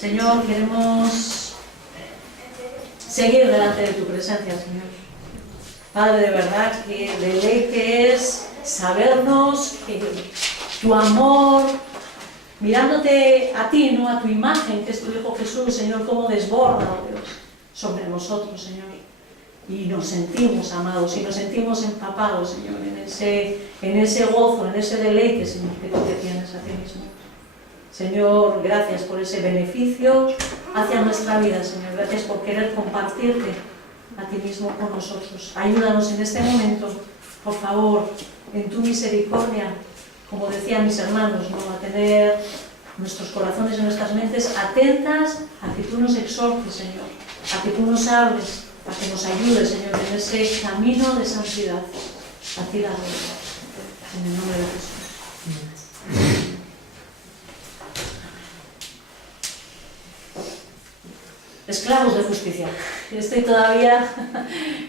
Señor, queremos seguir delante de tu presencia, Señor. Padre, de verdad que deleite es sabernos que tu amor, mirándote a ti, no a tu imagen, que es tu Hijo Jesús, Señor, cómo desborda, oh Dios, sobre nosotros, Señor. Y nos sentimos amados y nos sentimos empapados, Señor, en ese gozo, en ese deleite, Señor, que tú te tienes a ti mismo. Señor, gracias por ese beneficio hacia nuestra vida, Señor. Gracias por querer compartirte a ti mismo con nosotros. Ayúdanos en este momento, por favor, en tu misericordia, como decían mis hermanos, ¿no? A tener nuestros corazones y nuestras mentes atentas a que tú nos exhortes, Señor, a que tú nos hables, a que nos ayudes, Señor, en ese camino de santidad. A ti la gloria, en el nombre de Jesús. Esclavos de justicia. Estoy todavía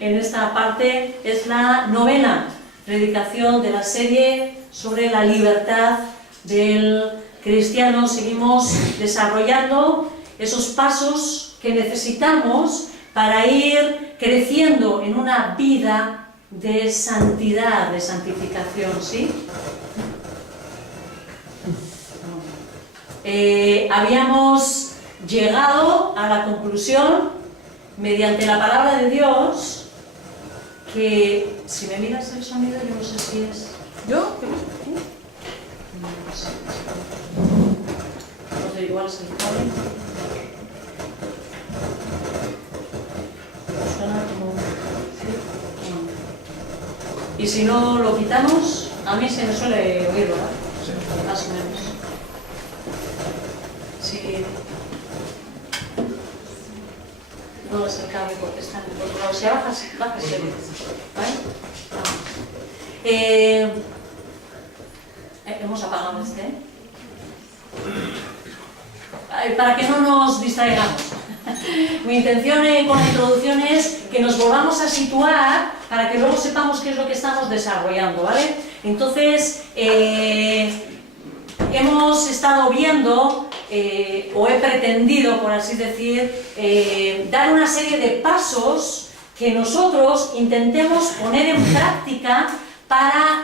en esta parte, es la 9ª predicación de la serie sobre la libertad del cristiano. Seguimos desarrollando esos pasos que necesitamos para ir creciendo en una vida de santidad, de santificación, ¿sí? Habíamos llegado a la conclusión, mediante la palabra de Dios, que, si me miras el sonido, yo no sé si es... ¿Yo? ¿Qué pasa? No sé. No sé, igual es el cable. Suena como... ¿Sí? No. Y si no lo quitamos, a mí se me suele oír, ¿verdad? Sí. Más o menos. Sí. No es el cable porque está en el otro lado. Si bajas, ¿vale? Hemos apagado este. Para que no nos distraigamos. Mi intención con la introducción es que nos volvamos a situar para que luego sepamos qué es lo que estamos desarrollando, ¿vale? Entonces, hemos estado viendo, o he pretendido, por así decir, dar una serie de pasos que nosotros intentemos poner en práctica para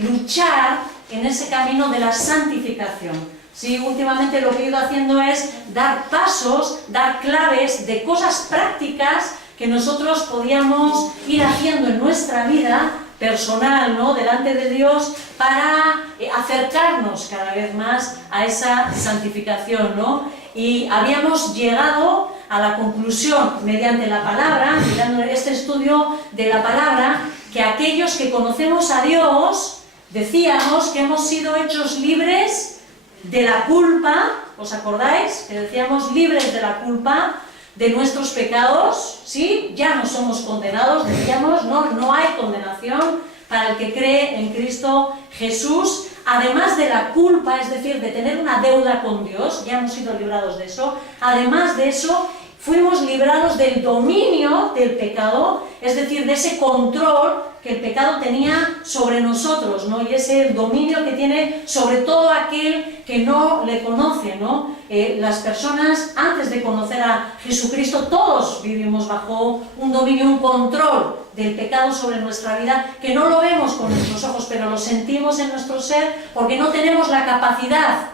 luchar en ese camino de la santificación. Sí, últimamente lo que he ido haciendo es dar pasos, dar claves de cosas prácticas que nosotros podíamos ir haciendo en nuestra vida personal, ¿no?, delante de Dios, para acercarnos cada vez más a esa santificación, ¿no? Y habíamos llegado a la conclusión, mediante la palabra, mirando este estudio de la palabra, que aquellos que conocemos a Dios, decíamos que hemos sido hechos libres de la culpa. ¿Os acordáis? Que decíamos libres de la culpa, de nuestros pecados, ¿sí? Ya no somos condenados, decíamos, no hay condenación para el que cree en Cristo Jesús. Además de la culpa, es decir, de tener una deuda con Dios, ya hemos sido librados de eso. Además de eso, fuimos librados del dominio del pecado, es decir, de ese control que el pecado tenía sobre nosotros, ¿no? Y ese dominio que tiene sobre todo aquel que no le conoce, ¿no? Las personas, antes de conocer a Jesucristo, todos vivimos bajo un dominio, un control del pecado sobre nuestra vida, que no lo vemos con nuestros ojos, pero lo sentimos en nuestro ser, porque no tenemos la capacidad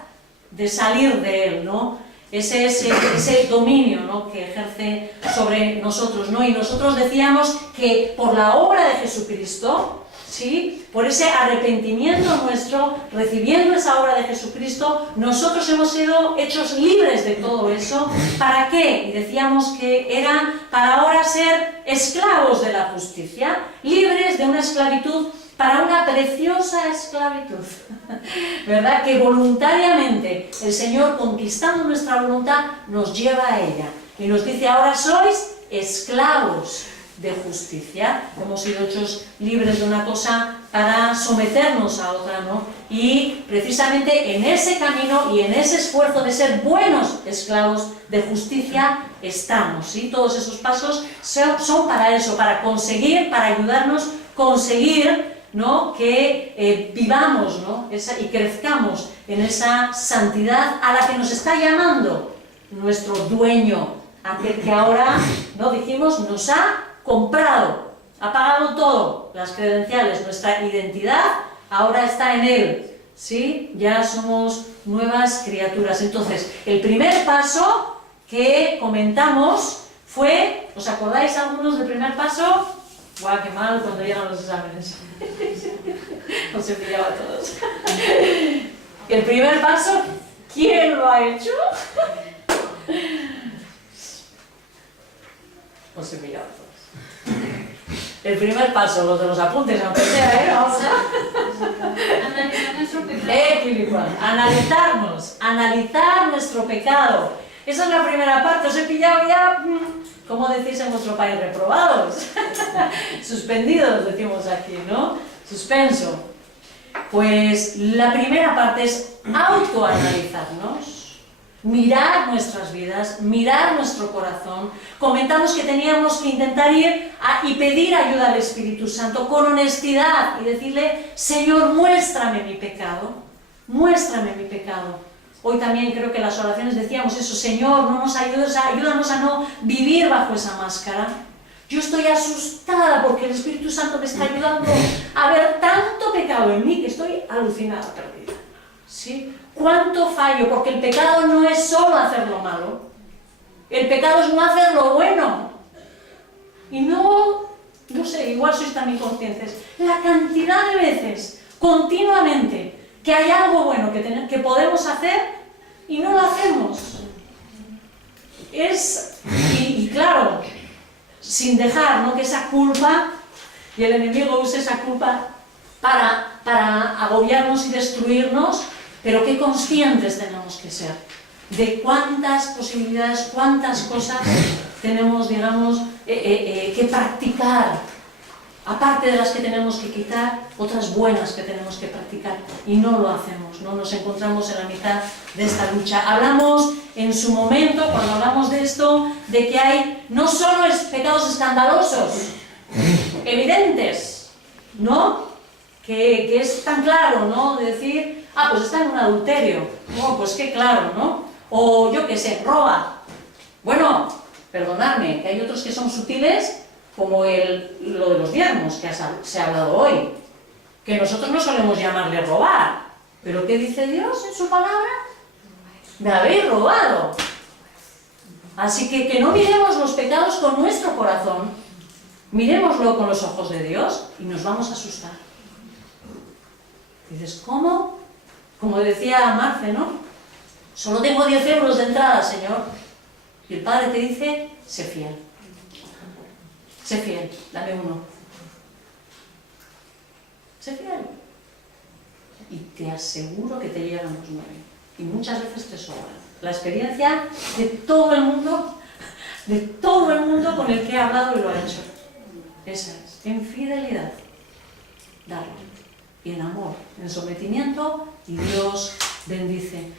de salir de él, ¿no? Ese dominio, ¿no?, que ejerce sobre nosotros, ¿no? Y nosotros decíamos que por la obra de Jesucristo, ¿sí?, por ese arrepentimiento nuestro, recibiendo esa obra de Jesucristo, nosotros hemos sido hechos libres de todo eso. ¿Para qué? Y decíamos que era para ahora ser esclavos de la justicia, libres de una esclavitud para una preciosa esclavitud, ¿verdad? Que voluntariamente el Señor, conquistando nuestra voluntad, nos lleva a ella. Y nos dice, ahora sois esclavos de justicia. Hemos sido hechos libres de una cosa para someternos a otra, ¿no? Y precisamente en ese camino y en ese esfuerzo de ser buenos esclavos de justicia estamos, ¿sí? Todos esos pasos son para eso, para conseguir, para ayudarnos a conseguir, ¿no?, que vivamos, ¿no?, y crezcamos en esa santidad a la que nos está llamando nuestro dueño, aquel que ahora, ¿no? Dijimos, nos ha comprado, ha pagado todo, las credenciales, nuestra identidad ahora está en Él, ¿sí? Ya somos nuevas criaturas. Entonces, el primer paso que comentamos fue, ¿os acordáis algunos del primer paso? ¡Guau, qué mal cuando llegan los exámenes! Os he pillado a todos. El primer paso, ¿quién lo ha hecho? Os he pillado a todos. El primer paso, los de los apuntes, aunque sea, ¿eh? Vamos a... Analizar nuestro pecado. Analizar nuestro pecado. Esa es la primera parte, os he pillado ya, ¿cómo decís en vuestro país? Reprobados. Suspendidos, decimos aquí, ¿no? Suspenso. Pues la primera parte es autoanalizarnos, mirar nuestras vidas, mirar nuestro corazón. Comentamos que teníamos que intentar ir y pedir ayuda al Espíritu Santo con honestidad y decirle, Señor, muéstrame mi pecado, muéstrame mi pecado. Hoy también creo que en las oraciones decíamos eso, Señor, no nos ayudes, ayúdanos a no vivir bajo esa máscara. Yo estoy asustada porque el Espíritu Santo me está ayudando a ver tanto pecado en mí que estoy alucinada, perdida. ¿Sí? ¿Cuánto fallo? Porque el pecado no es solo hacer lo malo. El pecado es no hacer lo bueno. Y no sé, igual sois también conscientes. La cantidad de veces, continuamente, que hay algo bueno que podemos hacer y no lo hacemos. Y claro, sin dejar, ¿no?, que esa culpa y el enemigo use esa culpa para agobiarnos y destruirnos, pero qué conscientes tenemos que ser de cuántas posibilidades, cuántas cosas tenemos, digamos, que practicar, aparte de las que tenemos que quitar, otras buenas que tenemos que practicar, y no lo hacemos, no nos encontramos en la mitad de esta lucha. Hablamos en su momento, cuando hablamos de esto, de que hay no solo pecados escandalosos, evidentes, ¿no?, que es tan claro, ¿no?, de decir, pues está en un adulterio, pues qué claro, ¿no?, o yo qué sé, roba. Bueno, perdonadme, que hay otros que son sutiles, como lo de los diezmos que se ha hablado hoy, que nosotros no solemos llamarle robar, pero ¿qué dice Dios en su palabra? Me habéis robado. Así que no miremos los pecados con nuestro corazón, miremoslo con los ojos de Dios y nos vamos a asustar. Dices, ¿cómo? Como decía Marce, ¿no? Solo tengo 10 euros de entrada, Señor. Y el Padre te dice, sé fiel. Sé fiel, dame uno. Sé fiel. Y te aseguro que te llegan los 9. Y muchas veces te sobran. La experiencia de todo el mundo con el que he hablado y lo ha hecho. Esa es, en fidelidad. Darlo. Y en amor, en sometimiento, y Dios bendice.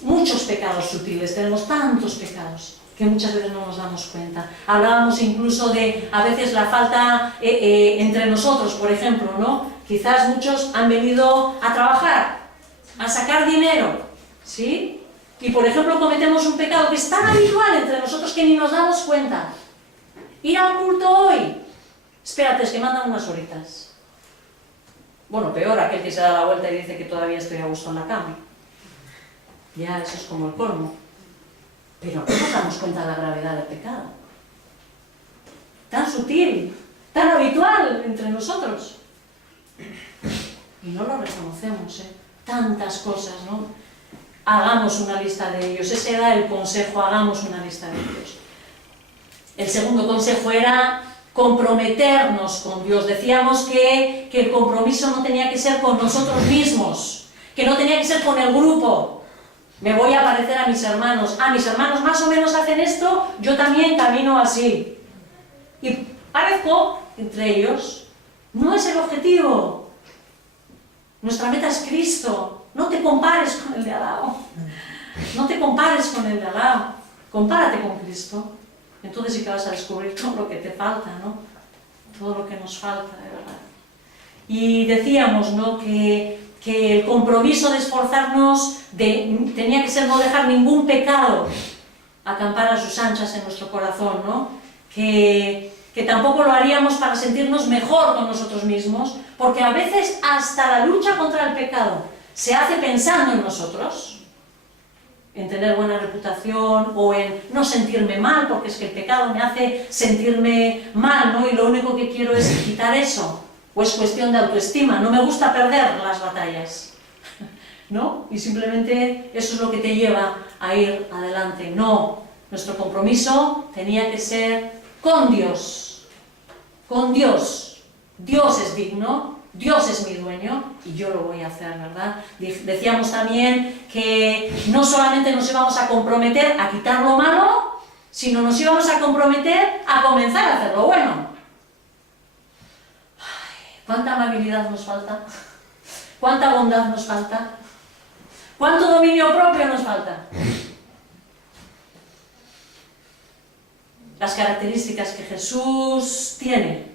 Muchos pecados sutiles, tenemos tantos pecados que muchas veces no nos damos cuenta. Hablábamos incluso de, a veces, la falta entre nosotros, por ejemplo, ¿no? Quizás muchos han venido a trabajar, a sacar dinero, ¿sí? Y, por ejemplo, cometemos un pecado que es tan habitual entre nosotros que ni nos damos cuenta. Ir al culto hoy, espérate, es que mandan unas horitas. Bueno, peor aquel que se da la vuelta y dice que todavía estoy a gusto en la cama. Ya, eso es como el colmo. Pero no nos damos cuenta de la gravedad del pecado. Tan sutil, tan habitual entre nosotros. Y no lo reconocemos, ¿eh? Tantas cosas, ¿no? Hagamos una lista de ellos. Ese era el consejo, hagamos una lista de ellos. El segundo consejo era comprometernos con Dios. Decíamos que el compromiso no tenía que ser con nosotros mismos, que no tenía que ser con el grupo. Me voy a parecer a mis hermanos. Mis hermanos más o menos hacen esto, yo también camino así. Y parezco entre ellos. No es el objetivo. Nuestra meta es Cristo. No te compares con el de al lado. No te compares con el de al lado. Compárate con Cristo. Entonces sí que vas a descubrir todo lo que te falta, ¿no? Todo lo que nos falta, de verdad. Y decíamos, ¿no?, que que el compromiso de esforzarnos tenía que ser no dejar ningún pecado acampar a sus anchas en nuestro corazón, ¿no? Que tampoco lo haríamos para sentirnos mejor con nosotros mismos, porque a veces hasta la lucha contra el pecado se hace pensando en nosotros, en tener buena reputación o en no sentirme mal, porque es que el pecado me hace sentirme mal, ¿no? Y lo único que quiero es quitar eso, o es cuestión de autoestima, no me gusta perder las batallas, ¿no? Y simplemente eso es lo que te lleva a ir adelante. No, nuestro compromiso tenía que ser con Dios, con Dios. Dios es digno, Dios es mi dueño y yo lo voy a hacer, ¿verdad? Decíamos también que no solamente nos íbamos a comprometer a quitar lo malo, sino nos íbamos a comprometer a comenzar a hacer lo bueno. Ay, ¿cuánta amabilidad nos falta? ¿Cuánta bondad nos falta? ¿Cuánto dominio propio nos falta? Las características que Jesús tiene,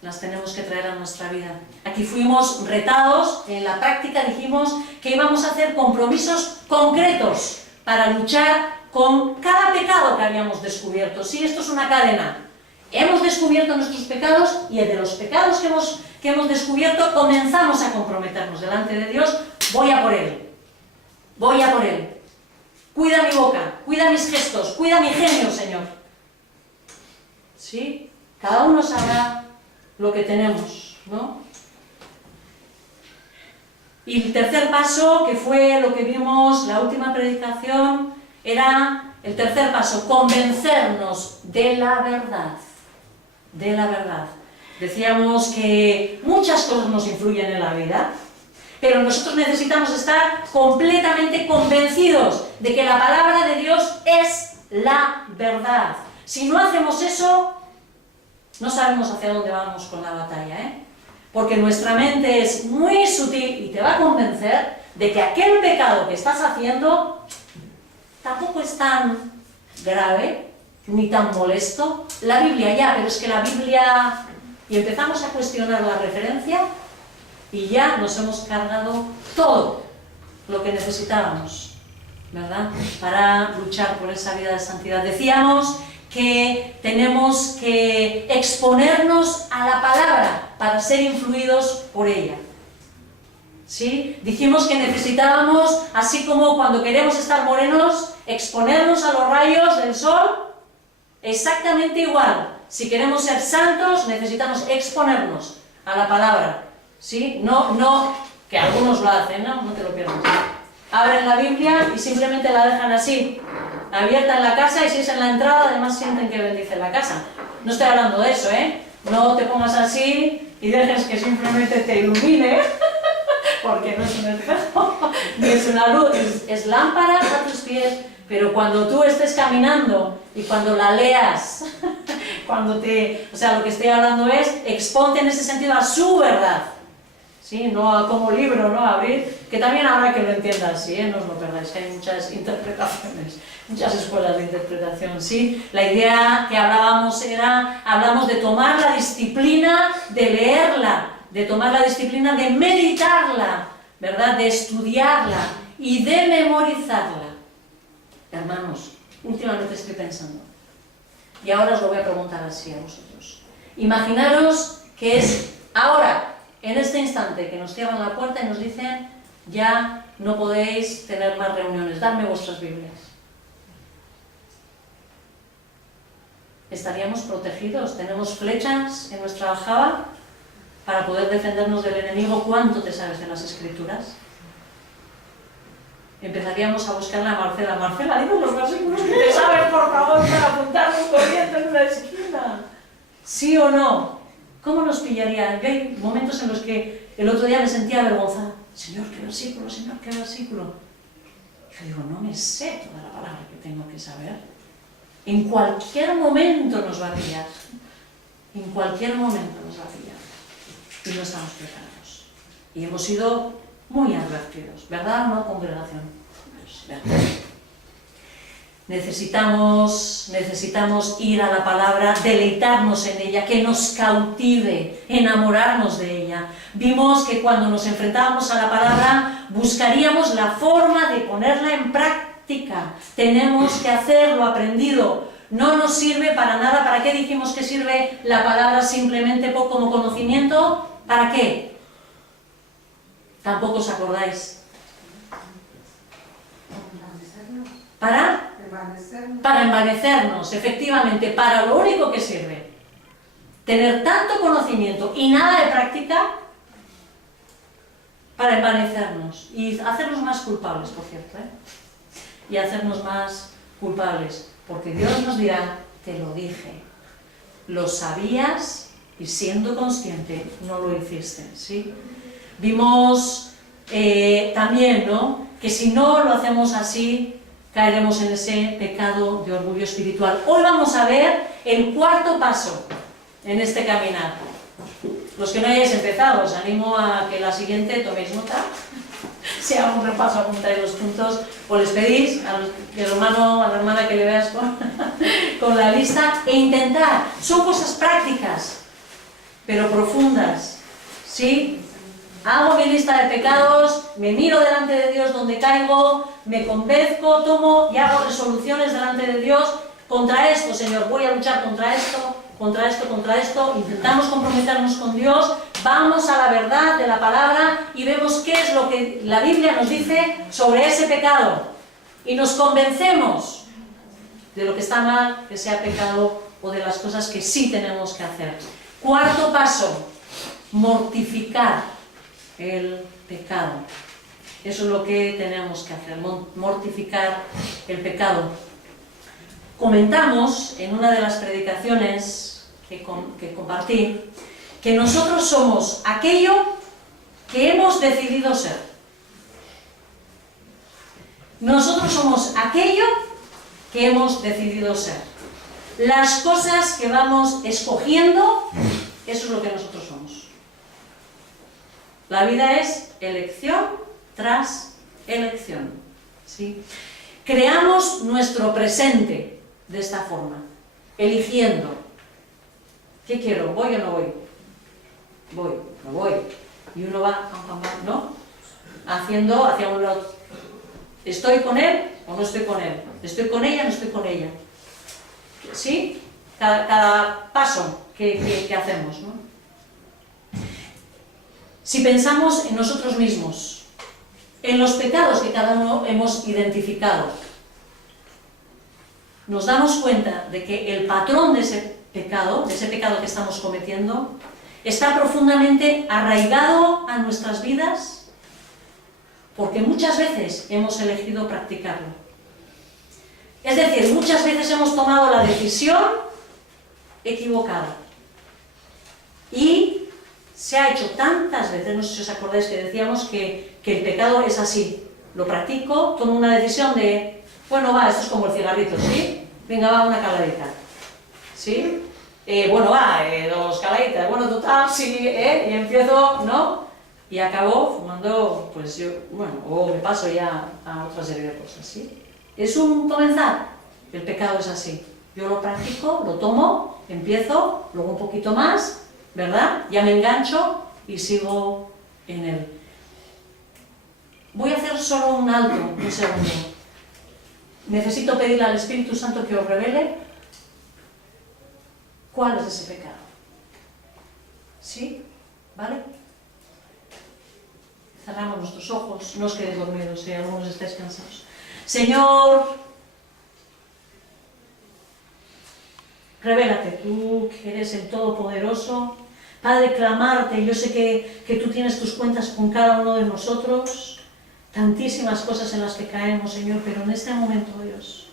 las tenemos que traer a nuestra vida. Aquí fuimos retados, en la práctica dijimos que íbamos a hacer compromisos concretos para luchar con cada pecado que habíamos descubierto. Sí, esto es una cadena. Hemos descubierto nuestros pecados y de los pecados que hemos descubierto comenzamos a comprometernos delante de Dios. Voy a por Él. Voy a por Él. Cuida mi boca, cuida mis gestos, cuida mi genio, Señor. ¿Sí? Cada uno sabrá lo que tenemos, ¿no? Y el tercer paso, que fue lo que vimos la última predicación, era el tercer paso, convencernos de la verdad. De la verdad. Decíamos que muchas cosas nos influyen en la vida, pero nosotros necesitamos estar completamente convencidos de que la palabra de Dios es la verdad. Si no hacemos eso, no sabemos hacia dónde vamos con la batalla, ¿eh? Porque nuestra mente es muy sutil y te va a convencer de que aquel pecado que estás haciendo tampoco es tan grave ni tan molesto. La Biblia ya, pero es que la Biblia... Y empezamos a cuestionar la referencia y ya nos hemos cargado todo lo que necesitábamos, ¿verdad? Para luchar por esa vida de santidad. Decíamos que tenemos que exponernos a la palabra para ser influidos por ella. ¿Sí? Dijimos que necesitábamos, así como cuando queremos estar morenos, exponernos a los rayos del sol, exactamente igual. Si queremos ser santos, necesitamos exponernos a la palabra. ¿Sí? No, que algunos lo hacen, ¿no? No te lo pierdas. Abren la Biblia y simplemente la dejan así, abierta en la casa, y si es en la entrada, además sienten que bendice la casa. No estoy hablando de eso, ¿eh? No te pongas así y dejes que simplemente te ilumine, porque no es un espejo, ni es una luz, es lámpara a tus pies, pero cuando tú estés caminando y cuando la leas, o sea, lo que estoy hablando es, exponte en ese sentido a su verdad. ¿Sí? No como libro, ¿no? Abrir, que también habrá que lo entienda así, ¿eh? No os lo perdáis, que hay muchas interpretaciones, muchas escuelas de interpretación, ¿sí? La idea que hablamos de tomar la disciplina de leerla, de tomar la disciplina de meditarla, ¿verdad? De estudiarla y de memorizarla. Hermanos, últimamente estoy pensando, y ahora os lo voy a preguntar así a vosotros. Imaginaros que es ahora, en este instante, que nos cierran la puerta y nos dicen, ya no podéis tener más reuniones, dadme vuestras Biblias. ¿Estaríamos protegidos? ¿Tenemos flechas en nuestra aljaba para poder defendernos del enemigo? ¿Cuánto te sabes de las Escrituras? Empezaríamos a buscarle a Marcela. Marcela, dime los versículos que te sabes, por favor, para apuntarnos corriendo en una esquina. ¿Sí o no? ¿Cómo nos pillaría? Yo hay momentos en los que el otro día me sentía avergonzada. Señor, qué versículo, Señor, qué versículo. Yo digo, no me sé toda la palabra que tengo que saber. En cualquier momento nos va a pillar. En cualquier momento nos va a pillar. Y no estamos preparados. Y hemos sido muy advertidos, ¿verdad o no, congregación? Pues, ¿verdad? Necesitamos ir a la palabra, deleitarnos en ella, que nos cautive, enamorarnos de ella. Vimos que cuando nos enfrentábamos a la palabra, buscaríamos la forma de ponerla en práctica. Tenemos que hacer lo aprendido. No nos sirve para nada. ¿Para qué dijimos que sirve la palabra simplemente como conocimiento? ¿Para qué? Tampoco os acordáis. Para envanecernos, efectivamente, para lo único que sirve. Tener tanto conocimiento y nada de práctica, para envanecernos y hacernos más culpables, por cierto, y hacernos más culpables, porque Dios nos dirá, te lo dije, lo sabías y siendo consciente no lo hiciste, ¿sí? Vimos también, ¿no?, que si no lo hacemos así, caeremos en ese pecado de orgullo espiritual. Hoy vamos a ver el cuarto paso en este caminar. Los que no hayáis empezado, os animo a que la siguiente toméis nota, si hago un repaso, apuntáis los puntos, o les pedís al hermano, a la hermana que le veas con la lista, e intentar. Son cosas prácticas, pero profundas, ¿sí? Hago mi lista de pecados, me miro delante de Dios donde caigo, me convenzco, tomo y hago resoluciones delante de Dios contra esto, Señor, voy a luchar contra esto, contra esto, contra esto. Intentamos comprometernos con Dios, vamos a la verdad de la palabra y vemos qué es lo que la Biblia nos dice sobre ese pecado. Y nos convencemos de lo que está mal, que sea pecado, o de las cosas que sí tenemos que hacer. Cuarto paso, mortificar el pecado. Eso es lo que tenemos que hacer, mortificar el pecado. Comentamos en una de las predicaciones que compartí que nosotros somos aquello que hemos decidido ser. Nosotros somos aquello que hemos decidido ser. Las cosas que vamos escogiendo, eso es lo que nosotros somos. La vida es elección tras elección, ¿sí? Creamos nuestro presente de esta forma, eligiendo. ¿Qué quiero? ¿Voy o no voy? Voy, no voy. Y uno va, ¿no? Haciendo hacia un lado. ¿Estoy con él o no estoy con él? ¿Estoy con ella o no estoy con ella? ¿Sí? Cada paso que hacemos, ¿no? Si pensamos en nosotros mismos, en los pecados que cada uno hemos identificado, nos damos cuenta de que el patrón de ese pecado que estamos cometiendo, está profundamente arraigado a nuestras vidas, porque muchas veces hemos elegido practicarlo. Es decir, muchas veces hemos tomado la decisión equivocada. Y se ha hecho tantas veces, no sé si os acordáis que decíamos que el pecado es así. Lo practico, tomo una decisión de, bueno, va, esto es como el cigarrito, ¿sí? Venga, va, una caladita, ¿sí? Bueno, va, 2 caladitas, bueno, total, sí, y empiezo, ¿no? Y acabo fumando, pues yo, bueno, o me paso ya a otra serie de cosas, ¿sí? Es un comenzar, el pecado es así. Yo lo practico, lo tomo, empiezo, luego un poquito más, ¿verdad? Ya me engancho y sigo en él. Voy a hacer solo un alto, un segundo. Necesito pedirle al Espíritu Santo que os revele cuál es ese pecado. ¿Sí? ¿Vale? Cerramos nuestros ojos, no os quedéis dormidos, si algunos estáis cansados. Señor, revélate tú, que eres el Todopoderoso. Padre, clamarte, yo sé que tú tienes tus cuentas con cada uno de nosotros, tantísimas cosas en las que caemos, Señor, pero en este momento, Dios,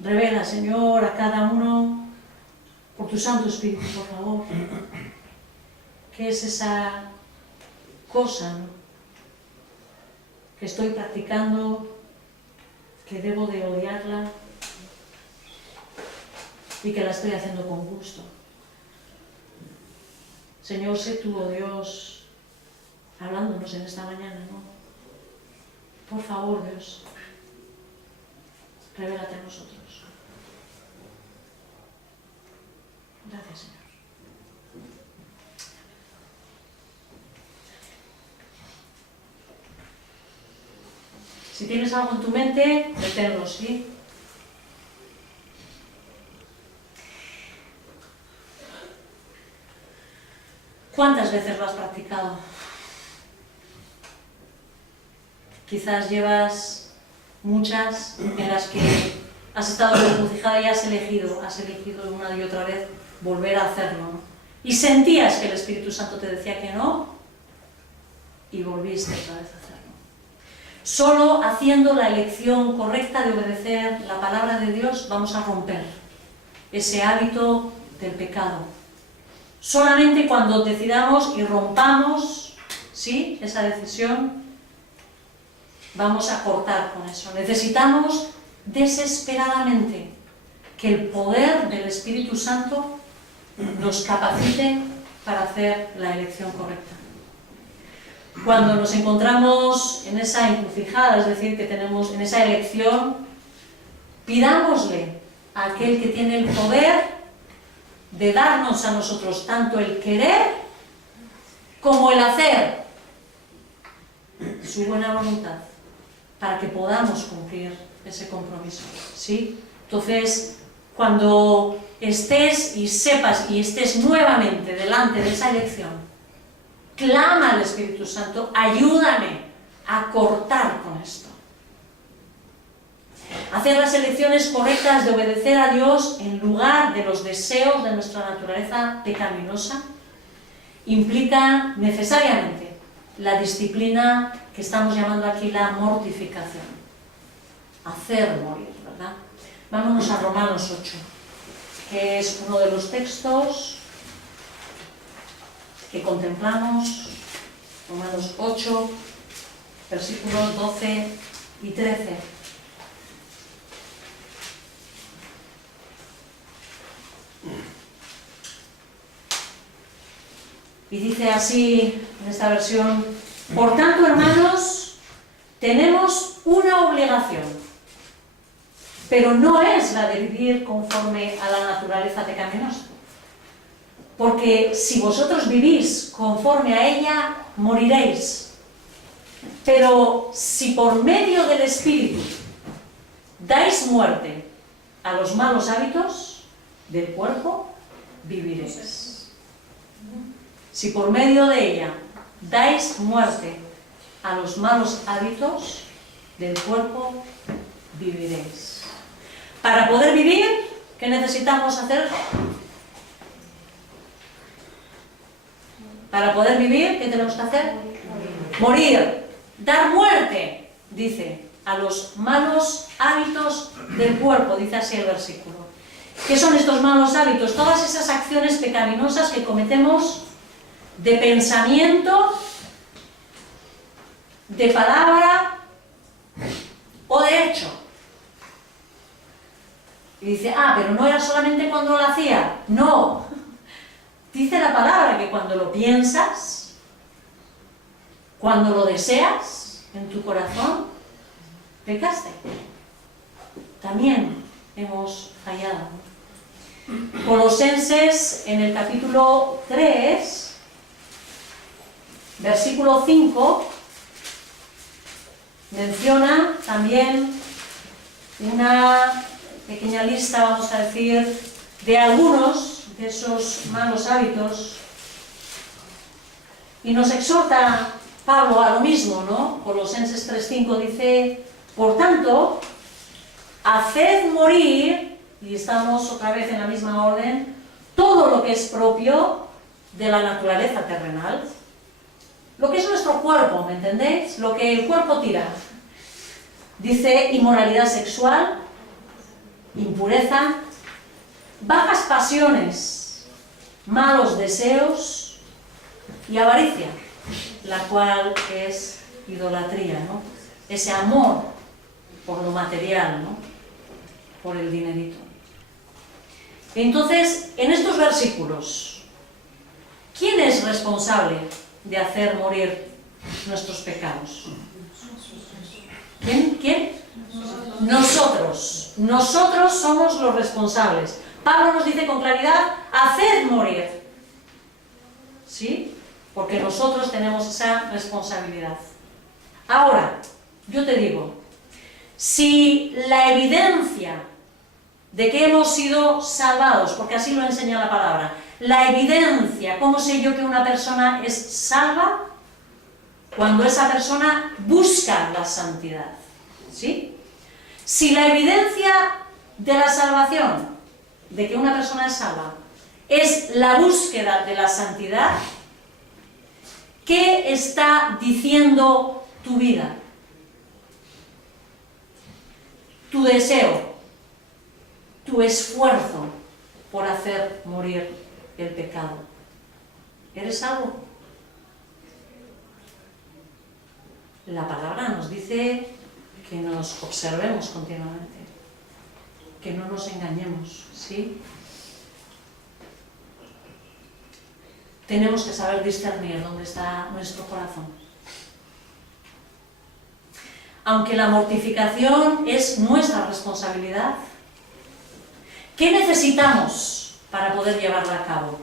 revela, Señor, a cada uno, por tu Santo Espíritu, por favor, qué es esa cosa, ¿no?, que estoy practicando, que debo de odiarla y que la estoy haciendo con gusto. Señor, sé tú, oh Dios, hablándonos en esta mañana, ¿no? Por favor, Dios, revélate a nosotros. Gracias, Señor. Si tienes algo en tu mente, deténlo, ¿sí? ¿Cuántas veces lo has practicado? Quizás llevas muchas en las que has estado en la encrucijada y has elegido una y otra vez volver a hacerlo, ¿no? Y sentías que el Espíritu Santo te decía que no, y volviste otra vez a hacerlo. Solo haciendo la elección correcta de obedecer la palabra de Dios vamos a romper ese hábito del pecado. Solamente cuando decidamos y rompamos, ¿sí?, esa decisión, vamos a cortar con eso. Necesitamos desesperadamente que el poder del Espíritu Santo nos capacite para hacer la elección correcta. Cuando nos encontramos en esa encrucijada, es decir, que tenemos en esa elección, pidámosle a aquel que tiene el poder de darnos a nosotros tanto el querer como el hacer, su buena voluntad, para que podamos cumplir ese compromiso, ¿sí? Entonces, cuando estés y sepas y estés nuevamente delante de esa elección, clama al Espíritu Santo, ayúdame a cortar con esto. Hacer las elecciones correctas de obedecer a Dios en lugar de los deseos de nuestra naturaleza pecaminosa implica necesariamente la disciplina que estamos llamando aquí la mortificación. Hacer morir, ¿verdad? Vámonos a Romanos 8, que es uno de los textos que contemplamos. Romanos 8, versículos 12 y 13. Y dice así en esta versión: por tanto, hermanos, tenemos una obligación, pero no es la de vivir conforme a la naturaleza pecaminosa. Porque si vosotros vivís conforme a ella, moriréis. Pero si por medio del Espíritu dais muerte a los malos hábitos del cuerpo, viviréis. Si por medio de ella dais muerte a los malos hábitos del cuerpo, viviréis. Para poder vivir, ¿qué necesitamos hacer? Para poder vivir, ¿qué tenemos que hacer? Morir. Dar muerte, dice, a los malos hábitos del cuerpo, dice así el versículo. ¿Qué son estos malos hábitos? Todas esas acciones pecaminosas que cometemos de pensamiento, de palabra o de hecho. Y dice, pero no era solamente cuando lo hacía. No. Dice la palabra que cuando lo piensas, cuando lo deseas en tu corazón, pecaste. También hemos fallado. Colosenses, en el capítulo 3, versículo 5, menciona también una pequeña lista, vamos a decir, de algunos de esos malos hábitos, y nos exhorta Pablo a lo mismo, ¿no? Colosenses 3:5 dice: por tanto, haced morir, y estamos otra vez en la misma orden, todo lo que es propio de la naturaleza terrenal. Lo que es nuestro cuerpo, ¿me entendéis? Lo que el cuerpo tira. Dice inmoralidad sexual, impureza, bajas pasiones, malos deseos y avaricia, la cual es idolatría, ¿no? Ese amor por lo material, ¿no? Por el dinerito. Entonces, en estos versículos, ¿quién es responsable de hacer morir nuestros pecados? ¿Quién? Nosotros. nosotros somos los responsables. Pablo nos dice con claridad, haced morir. ¿Sí? Porque nosotros tenemos esa responsabilidad. Ahora, yo te digo, si la evidencia de que hemos sido salvados, porque así lo enseña la palabra, la evidencia, ¿cómo sé yo que una persona es salva? Cuando esa persona busca la santidad. ¿Sí? Si la evidencia de la salvación, de que una persona es salva, es la búsqueda de la santidad, ¿qué está diciendo tu vida? Tu deseo, tu esfuerzo por hacer morir el pecado. ¿Eres salvo? La palabra nos dice que nos observemos continuamente, que no nos engañemos, ¿sí? Tenemos que saber discernir dónde está nuestro corazón. Aunque la mortificación es nuestra responsabilidad, ¿qué necesitamos para poder llevarla a cabo?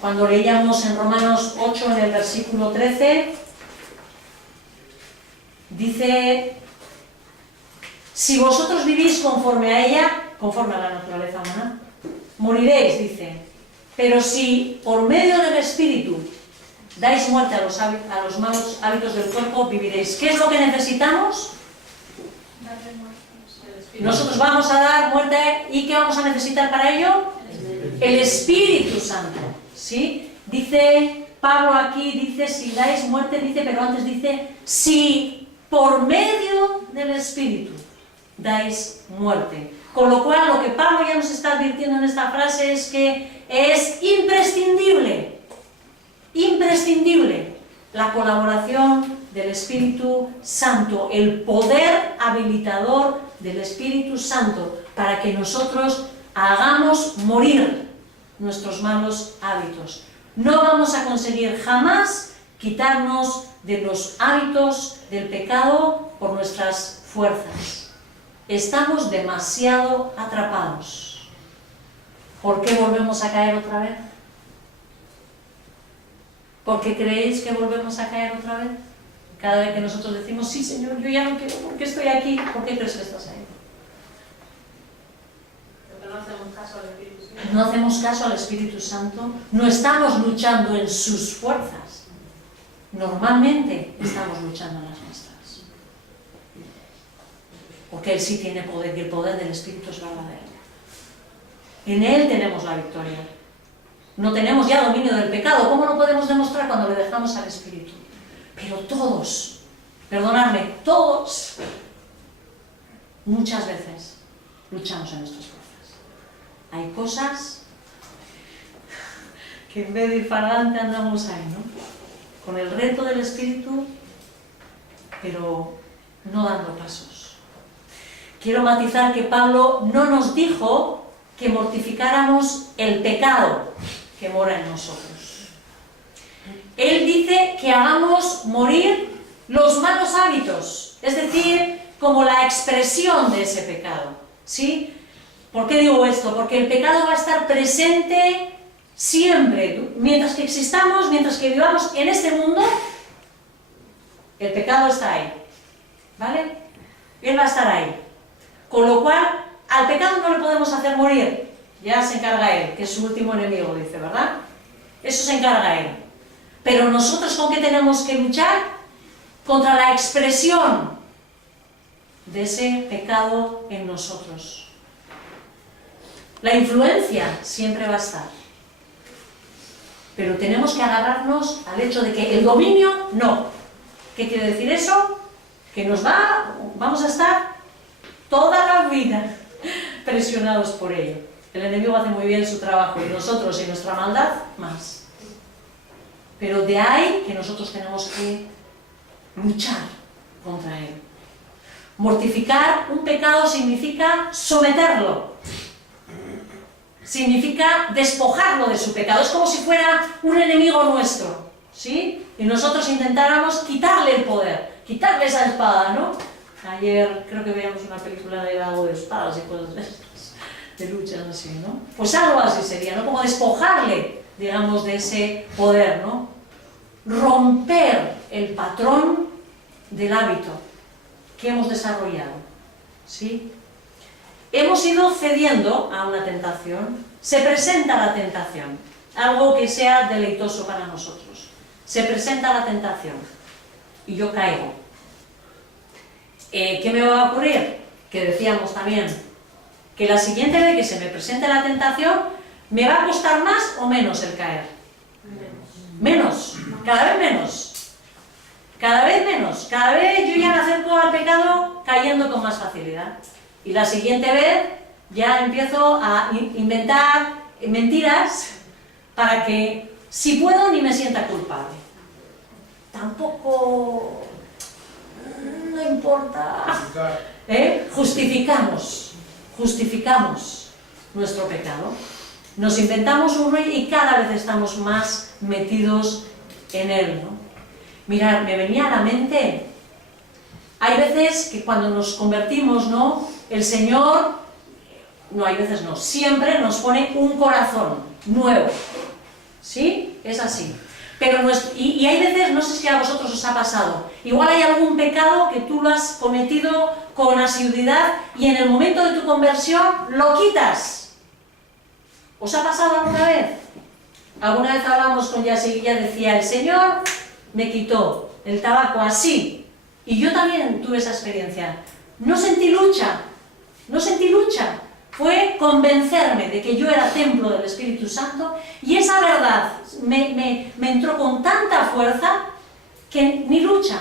Cuando leíamos en Romanos 8, en el versículo 13, dice: si vosotros vivís conforme a ella, conforme a la naturaleza humana, moriréis, dice. Pero si por medio del Espíritu dais muerte a los malos hábitos del cuerpo, viviréis. ¿Qué es lo que necesitamos? Nosotros vamos a dar muerte, ¿y qué vamos a necesitar para ello? El Espíritu Santo, ¿sí? Dice Pablo aquí, dice, si dais muerte, dice, pero antes dice, si por medio del Espíritu dais muerte. Con lo cual, lo que Pablo ya nos está advirtiendo en esta frase es que es imprescindible la colaboración del Espíritu Santo, el poder habilitador del Espíritu Santo, para que nosotros hagamos morir nuestros malos hábitos. No vamos a conseguir jamás quitarnos de los hábitos del pecado por nuestras fuerzas. Estamos demasiado atrapados. ¿Por qué volvemos a caer otra vez? ¿Por qué creéis que volvemos a caer otra vez? Cada vez que nosotros decimos, sí, Señor, yo ya no quiero, ¿por qué estoy aquí? ¿Por qué crees que estás ahí? Porque no hacemos caso al Espíritu Santo. No hacemos caso al Espíritu Santo, no estamos luchando en sus fuerzas. Normalmente estamos luchando en las nuestras. Porque Él sí tiene poder y el poder del Espíritu es verdadero. En Él tenemos la victoria. No tenemos ya dominio del pecado. ¿Cómo lo podemos demostrar cuando le dejamos al Espíritu? Pero todos, perdonadme, todos, muchas veces luchamos en nuestras fuerzas. Hay cosas que en vez de ir para adelante andamos ahí, ¿no? Con el reto del Espíritu, pero no dando pasos. Quiero matizar que Pablo no nos dijo que mortificáramos el pecado que mora en nosotros. Él dice que hagamos morir los malos hábitos, es decir, como la expresión de ese pecado, ¿sí? ¿Por qué digo esto? Porque el pecado va a estar presente siempre, mientras que existamos, mientras que vivamos en este mundo, el pecado está ahí, ¿vale? Él va a estar ahí. Con lo cual, al pecado no le podemos hacer morir, ya se encarga Él, que es su último enemigo, dice, ¿verdad? Eso se encarga Él. Pero nosotros, ¿con qué tenemos que luchar? Contra la expresión de ese pecado en nosotros. La influencia siempre va a estar. Pero tenemos que agarrarnos al hecho de que el dominio, no. ¿Qué quiere decir eso? Que vamos a estar toda la vida presionados por ello. El enemigo hace muy bien su trabajo y nosotros y nuestra maldad más. Pero de ahí que nosotros tenemos que luchar contra él. Mortificar un pecado significa someterlo. Significa despojarlo de su pecado. Es como si fuera un enemigo nuestro, ¿sí? Y nosotros intentáramos quitarle el poder, quitarle esa espada, ¿no? Ayer creo que veíamos una película de algo de espadas y cosas de estas, de luchas así, ¿no? Pues algo así sería, ¿no? Como despojarle, digamos, de ese poder, ¿no? Romper el patrón del hábito que hemos desarrollado, ¿sí? Hemos ido cediendo a una tentación, se presenta la tentación, algo que sea deleitoso para nosotros. Se presenta la tentación y yo caigo. ¿Qué me va a ocurrir? Que decíamos también, que la siguiente vez que se me presente la tentación, ¿me va a costar más o menos el caer? Menos, cada vez menos. Cada vez menos. Cada vez yo ya me acerco al pecado cayendo con más facilidad. Y la siguiente vez ya empiezo a inventar mentiras para que, si puedo, ni me sienta culpable. Tampoco... no importa. Justificamos nuestro pecado. Nos inventamos un rey y cada vez estamos más metidos en él, ¿no? Mirad, me venía a la mente, hay veces que cuando nos convertimos, ¿no? El Señor, no hay veces no, siempre nos pone un corazón nuevo, ¿sí? Es así. Pero y hay veces, no sé si a vosotros os ha pasado, igual hay algún pecado que tú lo has cometido con asiduidad y en el momento de tu conversión lo quitas. ¿Os ha pasado alguna vez? Alguna vez hablábamos con Yassi y ella decía, el Señor me quitó el tabaco así. Y yo también tuve esa experiencia. No sentí lucha. Fue convencerme de que yo era templo del Espíritu Santo y esa verdad me entró con tanta fuerza que ni lucha.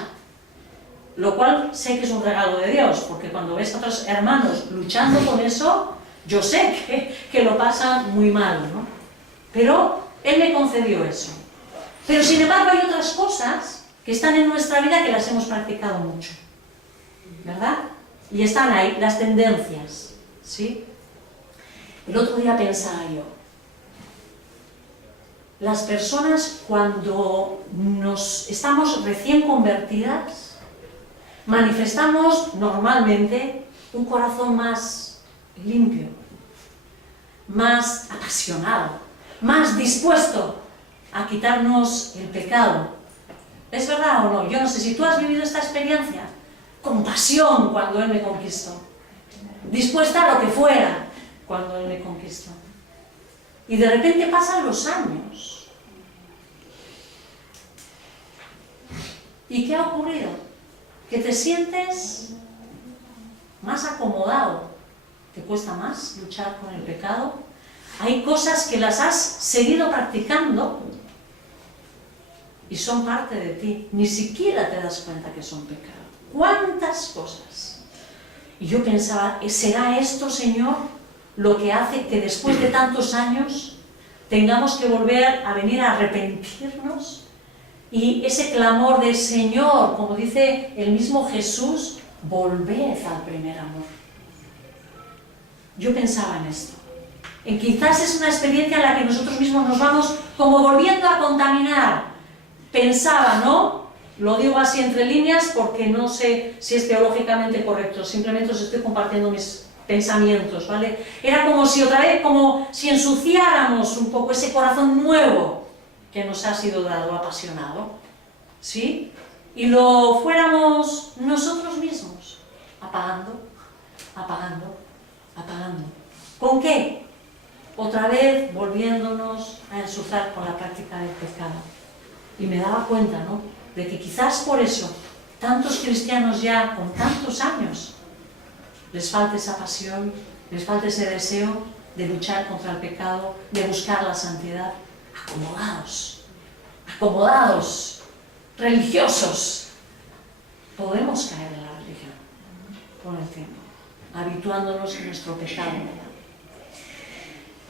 Lo cual sé que es un regalo de Dios, porque cuando ves a otros hermanos luchando con eso, yo sé que lo pasan muy mal, ¿no? Pero Él me concedió eso. Pero sin embargo hay otras cosas que están en nuestra vida que las hemos practicado mucho, ¿verdad? Y están ahí, las tendencias, ¿sí? El otro día pensaba yo, las personas cuando estamos recién convertidas, manifestamos normalmente un corazón más limpio, más apasionado, más dispuesto a quitarnos el pecado. ¿Es verdad o no? Yo no sé si tú has vivido esta experiencia, con pasión cuando Él me conquistó, dispuesta a lo que fuera cuando Él me conquistó. Y de repente pasan los años. ¿Y qué ha ocurrido? Que te sientes más acomodado, te cuesta más luchar con el pecado, hay cosas que las has seguido practicando y son parte de ti, ni siquiera te das cuenta que son pecado. ¿Cuántas cosas? Y yo pensaba, ¿será esto, Señor, lo que hace que después de tantos años tengamos que volver a venir a arrepentirnos? Y ese clamor de Señor, como dice el mismo Jesús, volved al primer amor. Yo pensaba en esto. En quizás es una experiencia en la que nosotros mismos nos vamos como volviendo a contaminar. Pensaba, ¿no? Lo digo así entre líneas porque no sé si es teológicamente correcto, simplemente os estoy compartiendo mis pensamientos, ¿vale? Era como si otra vez, como si ensuciáramos un poco ese corazón nuevo que nos ha sido dado, apasionado, ¿sí? Y lo fuéramos nosotros mismos, apagando. ¿Con qué? Otra vez volviéndonos a ensuciar con la práctica del pecado. Y me daba cuenta, ¿no?, de que quizás por eso tantos cristianos ya con tantos años les falta esa pasión, les falta ese deseo de luchar contra el pecado, de buscar la santidad. Acomodados, religiosos. Podemos caer en la religión con el tiempo, habituándonos a nuestro pecado.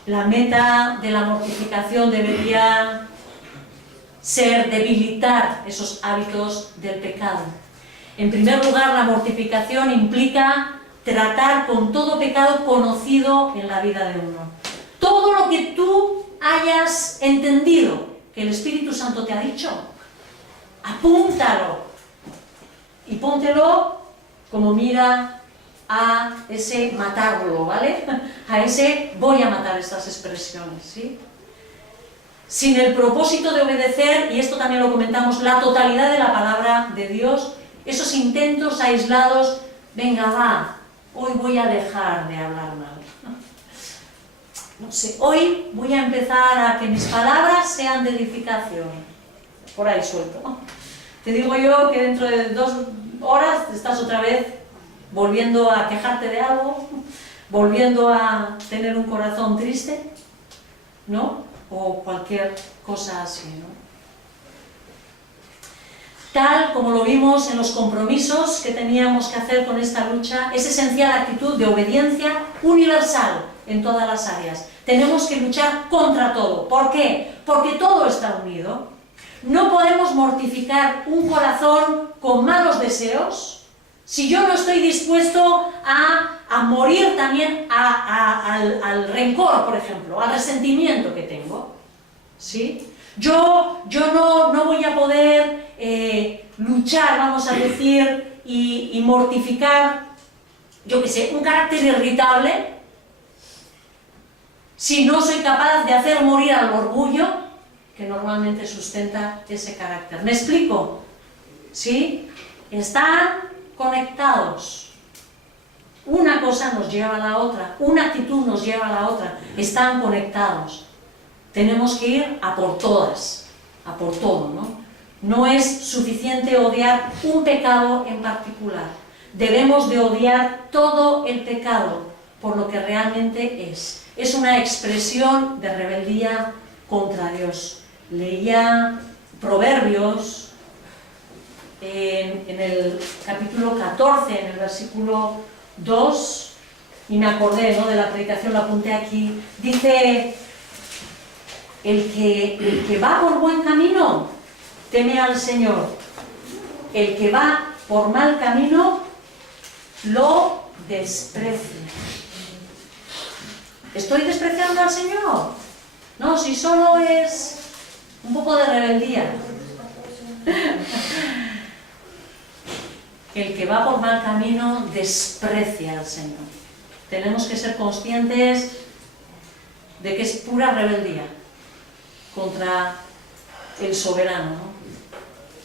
La meta de la mortificación debería ser debilitar esos hábitos del pecado. En primer lugar, la mortificación implica tratar con todo pecado conocido en la vida de uno. Todo lo que tú hayas entendido que el Espíritu Santo te ha dicho, apúntalo y póntelo como mira a ese matarlo, ¿vale? A ese voy a matar, estas expresiones, ¿sí? Sin el propósito de obedecer, y esto también lo comentamos, la totalidad de la palabra de Dios, esos intentos aislados, venga, va, hoy voy a dejar de hablar mal. No sé, hoy voy a empezar a que mis palabras sean de edificación. Por ahí suelto. Te digo yo que dentro de 2 horas estás otra vez volviendo a quejarte de algo, volviendo a tener un corazón triste, ¿no? O cualquier cosa así, ¿no? Tal como lo vimos en los compromisos que teníamos que hacer con esta lucha, es esencial la actitud de obediencia universal en todas las áreas. Tenemos que luchar contra todo. ¿Por qué? Porque todo está unido. No podemos mortificar un corazón con malos deseos si yo no estoy dispuesto a morir también al rencor, por ejemplo, al resentimiento que tengo. ¿Sí? Yo no voy a poder luchar, vamos a decir, y mortificar, yo qué sé, un carácter irritable si no soy capaz de hacer morir al orgullo que normalmente sustenta ese carácter. ¿Me explico? ¿Sí? Están conectados. Una cosa nos lleva a la otra, una actitud nos lleva a la otra. Están conectados. Tenemos que ir a por todas, a por todo, ¿no? No es suficiente odiar un pecado en particular. Debemos de odiar todo el pecado por lo que realmente es. Es una expresión de rebeldía contra Dios. Leía Proverbios en el capítulo 14, en el versículo 2, y me acordé, ¿no?, de la predicación, la apunté aquí. Dice, el que va por buen camino, teme al Señor. El que va por mal camino, lo desprecia. ¿Estoy despreciando al Señor? No, si solo es un poco de rebeldía. El que va por mal camino desprecia al Señor. Tenemos que ser conscientes de que es pura rebeldía contra el soberano, ¿no?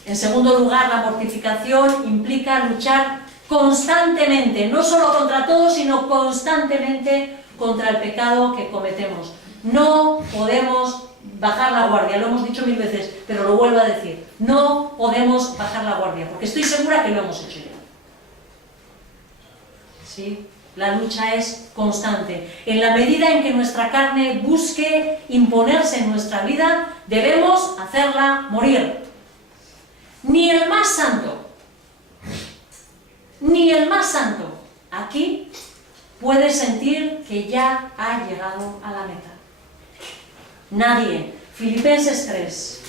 En segundo lugar, la mortificación implica luchar constantemente, no solo contra todo, sino constantemente contra el pecado que cometemos. No podemos bajar la guardia, lo hemos dicho 1000 veces, pero lo vuelvo a decir, no podemos bajar la guardia, porque estoy segura que lo hemos hecho ya. ¿Sí? La lucha es constante. En la medida en que nuestra carne busque imponerse en nuestra vida, debemos hacerla morir. Ni el más santo, aquí puede sentir que ya ha llegado a la meta. Nadie. Filipenses 3.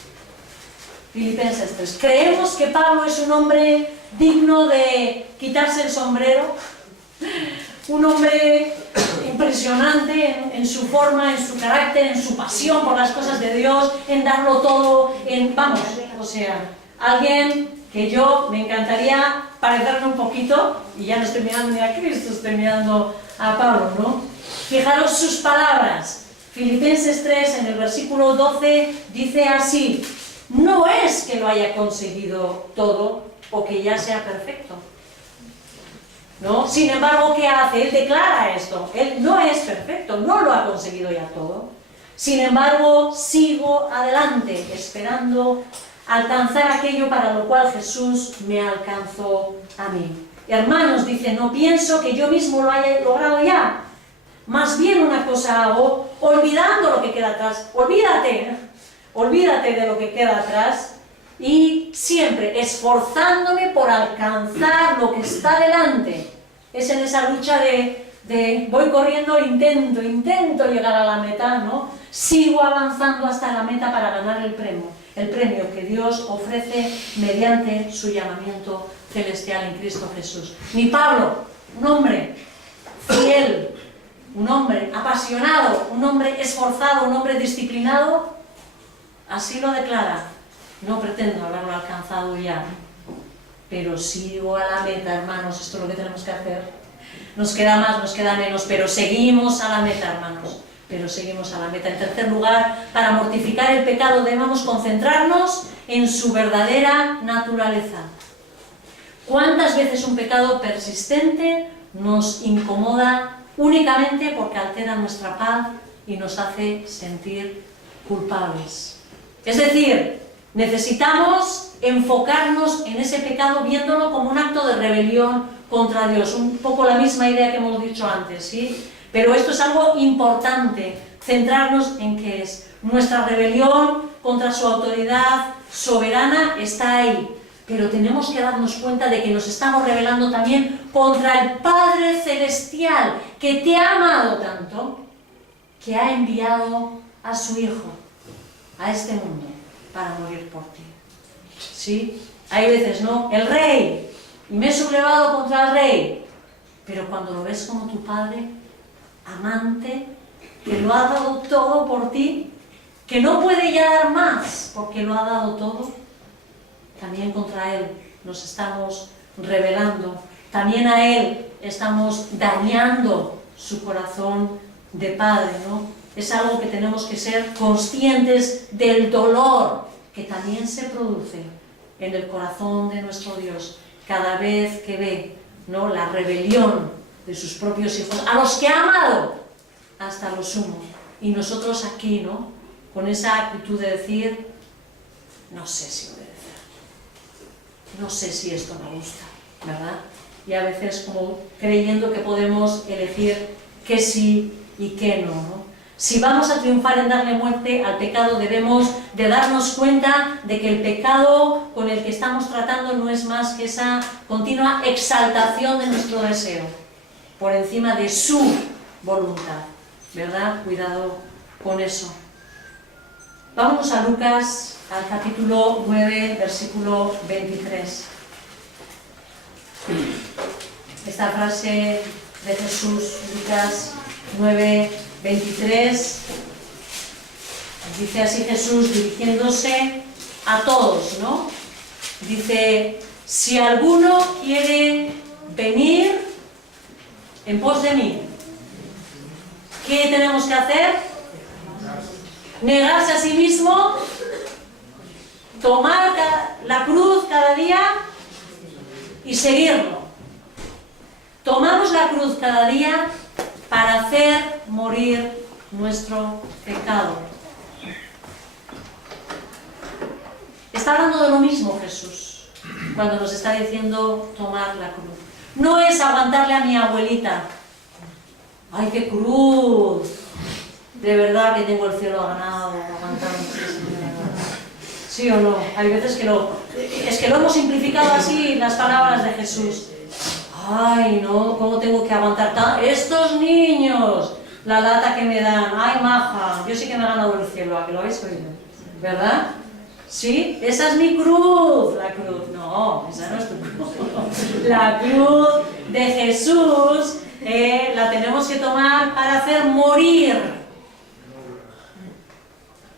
¿Creemos que Pablo es un hombre digno de quitarse el sombrero? Un hombre impresionante en su forma, en su carácter, en su pasión por las cosas de Dios, en darlo todo, alguien que yo me encantaría parecerme un poquito, y ya no estoy mirando ni a Cristo, estoy mirando a Pablo, ¿no? Fijaros sus palabras. Filipenses 3, en el versículo 12, dice así: no es que lo haya conseguido todo o que ya sea perfecto, ¿no? Sin embargo, ¿qué hace? Él declara esto. Él no es perfecto, no lo ha conseguido ya todo. Sin embargo, sigo adelante, esperando alcanzar aquello para lo cual Jesús me alcanzó a mí. Hermanos, dice, no pienso que yo mismo lo haya logrado ya. Más bien una cosa hago, olvidando lo que queda atrás. Olvídate de lo que queda atrás, y siempre esforzándome por alcanzar lo que está delante. Es en esa lucha de voy corriendo, intento llegar a la meta, ¿no? Sigo avanzando hasta la meta para ganar el premio que Dios ofrece mediante su llamamiento celestial en Cristo Jesús. Ni Pablo, un hombre fiel, un hombre apasionado, un hombre esforzado, un hombre disciplinado, así lo declara. No pretendo haberlo alcanzado ya. pero sigo a la meta, hermanos, esto es lo que tenemos que hacer. Nos queda más, nos queda menos, pero seguimos a la meta, hermanos, pero seguimos a la meta. En tercer lugar, para mortificar el pecado debemos concentrarnos en su verdadera naturaleza. ¿Cuántas veces un pecado persistente nos incomoda únicamente porque altera nuestra paz y nos hace sentir culpables? Es decir, necesitamos enfocarnos en ese pecado viéndolo como un acto de rebelión contra Dios, un poco la misma idea que hemos dicho antes, ¿sí? Pero esto es algo importante, centrarnos en qué es. Nuestra rebelión contra su autoridad soberana está ahí, pero tenemos que darnos cuenta de que nos estamos rebelando también contra el Padre Celestial, que te ha amado tanto, que ha enviado a su Hijo a este mundo para morir por ti. ¿Sí? Hay veces, ¿no? El Rey, y me he sublevado contra el Rey, pero cuando lo ves como tu Padre, amante, que lo ha dado todo por ti, que no puede ya dar más porque lo ha dado todo, también contra Él nos estamos rebelando, también a Él estamos dañando su corazón de Padre, ¿no? Es algo que tenemos que ser conscientes del dolor que también se produce en el corazón de nuestro Dios cada vez que ve, ¿no?, la rebelión de sus propios hijos, a los que ha amado hasta lo sumo. Y nosotros aquí, ¿no?, con esa actitud de decir, no sé si obedecer, no sé si esto me gusta, ¿verdad? Y a veces como creyendo que podemos elegir que sí y que no, ¿no? Si vamos a triunfar en darle muerte al pecado, debemos de darnos cuenta de que el pecado con el que estamos tratando no es más que esa continua exaltación de nuestro deseo por encima de su voluntad, ¿verdad? Cuidado con eso. Vámonos a Lucas, al capítulo 9, versículo 23. Esta frase de Jesús, Lucas 9, 23, dice así Jesús dirigiéndose a todos, ¿no? Dice, si alguno quiere venir en pos de mí, ¿qué tenemos que hacer? Negarse a sí mismo, tomar la cruz cada día y seguirlo. Tomamos la cruz cada día para hacer morir nuestro pecado. Está hablando de lo mismo Jesús cuando nos está diciendo tomar la cruz. No es aguantarle a mi abuelita. ¡Ay, qué cruz! De verdad que tengo el cielo ganado, aguantando. ¿Sí o no? Hay veces que es que lo hemos simplificado así las palabras de Jesús. Ay, no, ¿cómo tengo que aguantar estos niños? La lata que me dan. Ay, maja, yo sí que me he ganado el cielo, ¿a que lo habéis oído? ¿Verdad? ¿Sí? Esa es mi cruz. La cruz, no, esa no es tu cruz. La cruz de Jesús la tenemos que tomar para hacer morir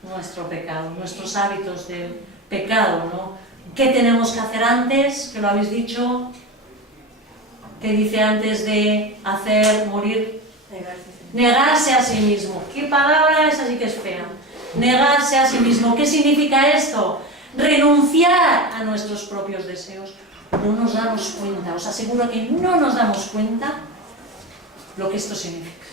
nuestro pecado, nuestros hábitos del pecado, ¿no? ¿Qué tenemos que hacer antes? Que lo habéis dicho. ¿Qué dice antes de hacer morir? Negarse a sí mismo. ¿Qué palabra es así que es fea? Negarse a sí mismo. ¿Qué significa esto? Renunciar a nuestros propios deseos. No nos damos cuenta, os aseguro que no nos damos cuenta lo que esto significa.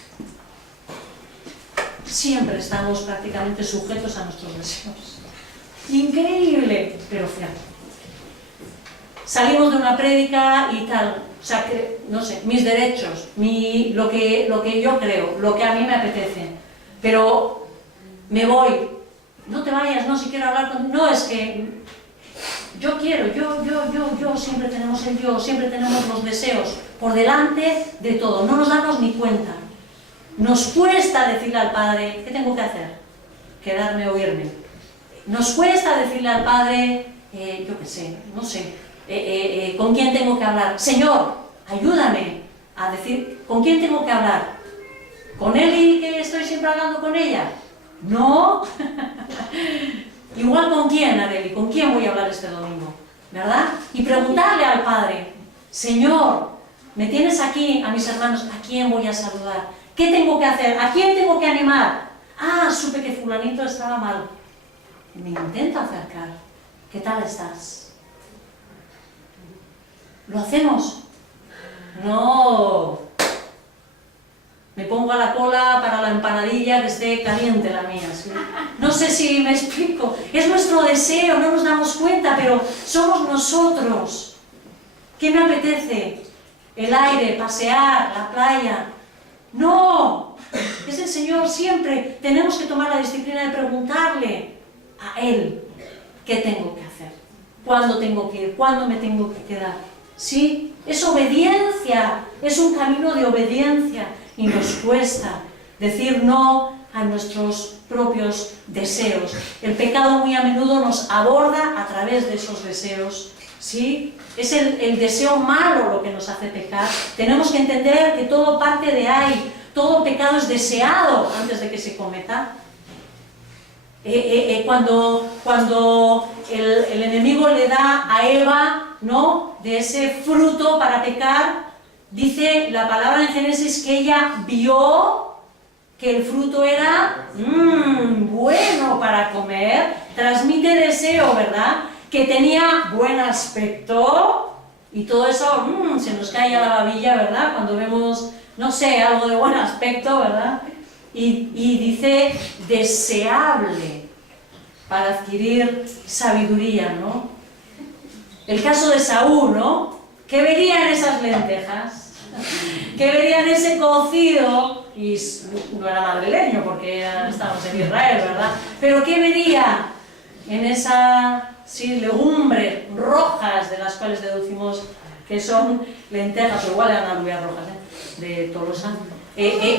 Siempre estamos prácticamente sujetos a nuestros deseos. Increíble, pero cierto. Salimos de una prédica y tal, o sea, que, no sé, mis derechos, lo que yo creo, lo que a mí me apetece, pero me voy, no te vayas, no, si quiero hablar con... No, es que yo quiero, yo, siempre tenemos el yo, siempre tenemos los deseos por delante de todo, no nos damos ni cuenta. Nos cuesta decirle al Padre, ¿qué tengo que hacer? Quedarme o irme. Nos cuesta decirle al Padre, yo qué sé, no sé, ¿con quién tengo que hablar? Señor, ayúdame a decir, ¿con quién tengo que hablar? ¿Con Eli, que estoy siempre hablando con ella? No. Igual, ¿con quién, Areli? ¿Con quién voy a hablar este domingo? ¿verdad? Y preguntarle al Padre, Señor, me tienes aquí a mis hermanos, ¿a quién voy a saludar? ¿Qué tengo que hacer? ¿A quién tengo que animar? Ah, supe que fulanito estaba mal. Me intento acercar. ¿Qué tal estás? ¿Lo hacemos? No. Me pongo a la cola para la empanadilla que esté caliente la mía, ¿sí? No sé si me explico. Es nuestro deseo, no nos damos cuenta, pero somos nosotros. ¿Qué me apetece? El aire, pasear, la playa. ¡No! Es el Señor siempre. Tenemos que tomar la disciplina de preguntarle a Él qué tengo que hacer, cuándo tengo que ir, cuándo me tengo que quedar. ¿Sí? Es obediencia, es un camino de obediencia y nos cuesta decir no a nuestros propios deseos. El pecado muy a menudo nos aborda a través de esos deseos. ¿Sí? Es el deseo malo lo que nos hace pecar. Tenemos que entender que todo parte de ahí. Todo pecado es deseado antes de que se cometa. Cuando el enemigo le da a Eva, ¿no?, de ese fruto para pecar, dice la palabra en Génesis que ella vio que el fruto era bueno para comer, transmite deseo, ¿verdad?, que tenía buen aspecto, y todo eso se nos cae a la babilla, ¿verdad?, cuando vemos, no sé, algo de buen aspecto, ¿verdad?, y dice deseable para adquirir sabiduría, ¿no? El caso de Saúl, ¿no? ¿Qué vería en esas lentejas? ¿Qué vería en ese cocido? Y no era madrileño porque estábamos en Israel, ¿verdad? Pero ¿qué vería en esas legumbres rojas de las cuales deducimos que son lentejas, o igual eran alubias rojas, de Tolosa?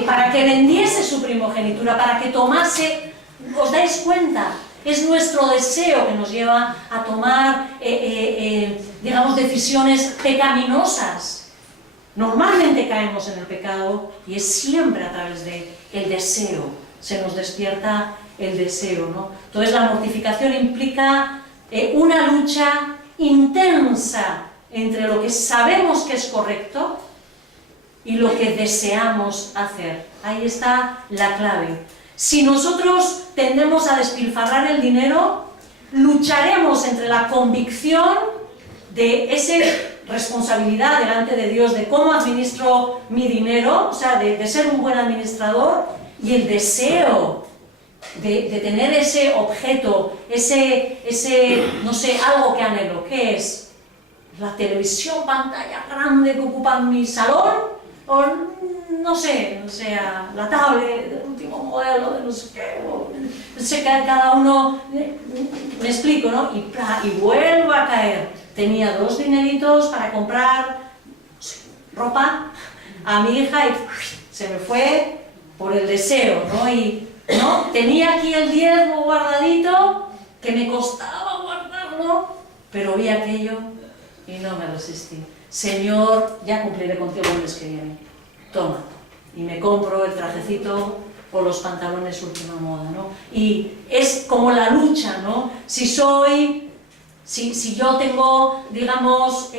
Para que vendiese su primogenitura, para que tomase, ¿os dais cuenta? Es nuestro deseo que nos lleva a tomar, digamos, decisiones pecaminosas. Normalmente caemos en el pecado y es siempre a través del deseo. Se nos despierta el deseo, ¿no? Entonces la mortificación implica una lucha intensa entre lo que sabemos que es correcto y lo que deseamos hacer. Ahí está la clave. Si nosotros tendemos a despilfarrar el dinero, lucharemos entre la convicción de esa responsabilidad delante de Dios, de cómo administro mi dinero, o sea, de ser un buen administrador, y el deseo de tener ese objeto, ese, no sé, algo que anhelo. ¿Qué es? La televisión, pantalla grande que ocupa mi salón, o no sé, o sea, la tablet del último modelo, de no sé qué, o sé que cada uno, me explico, ¿no? Y vuelvo a caer. Tenía 2 dineritos para comprar, no sé, ropa a mi hija y se me fue por el deseo, ¿no? Y ¿no? Tenía aquí el diezmo guardadito, que me costaba guardarlo, pero vi aquello y no me resistí. Señor, ya cumpliré contigo el mes que viene. Toma. Y me compro el trajecito o los pantalones última moda, ¿no? Y es como la lucha, ¿no? Si yo tengo, digamos,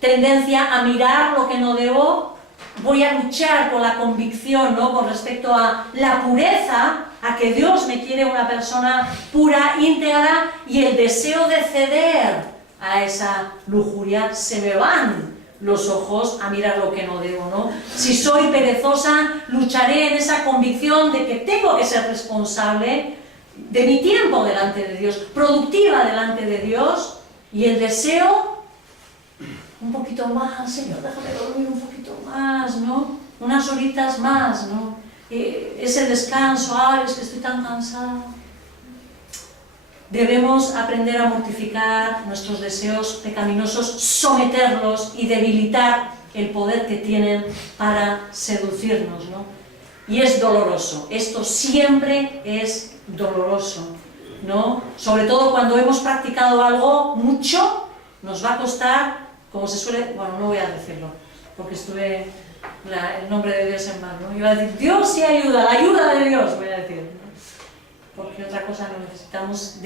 tendencia a mirar lo que no debo, voy a luchar con la convicción, ¿no?, con respecto a la pureza, a que Dios me quiere una persona pura, íntegra, y el deseo de ceder a esa lujuria, se me van los ojos a mirar lo que no debo, ¿no? Si soy perezosa, lucharé en esa convicción de que tengo que ser responsable de mi tiempo delante de Dios, productiva delante de Dios, y el deseo, un poquito más, Señor, déjame dormir un poquito más, ¿no? Unas horitas más, ¿no? Ese descanso, ay, es que estoy tan cansada. Debemos aprender a mortificar nuestros deseos pecaminosos, someterlos y debilitar el poder que tienen para seducirnos, ¿no? Y es doloroso, esto siempre es doloroso, ¿no? Sobre todo cuando hemos practicado algo mucho, nos va a costar, como se suele, bueno, no voy a decirlo, porque estuve el nombre de Dios en vano, ¿no? Iba a decir, Dios sí ayuda, la ayuda de Dios, voy a decir, ¿no? Porque otra cosa no necesitamos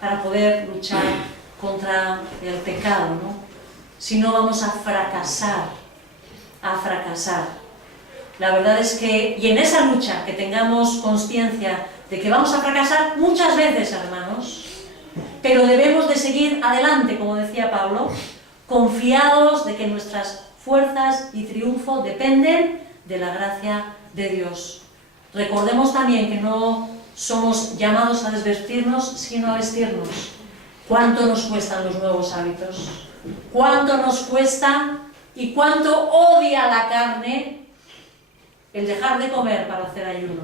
para poder luchar contra el pecado, ¿no? Si no, vamos a fracasar, a fracasar. La verdad es que, y en esa lucha, que tengamos conciencia de que vamos a fracasar muchas veces, hermanos, pero debemos de seguir adelante, como decía Pablo, confiados de que nuestras fuerzas y triunfo dependen de la gracia de Dios. Recordemos también que no somos llamados a desvestirnos, sino a vestirnos. ¿Cuánto nos cuestan los nuevos hábitos? ¿Cuánto nos cuesta y cuánto odia la carne el dejar de comer para hacer ayuno?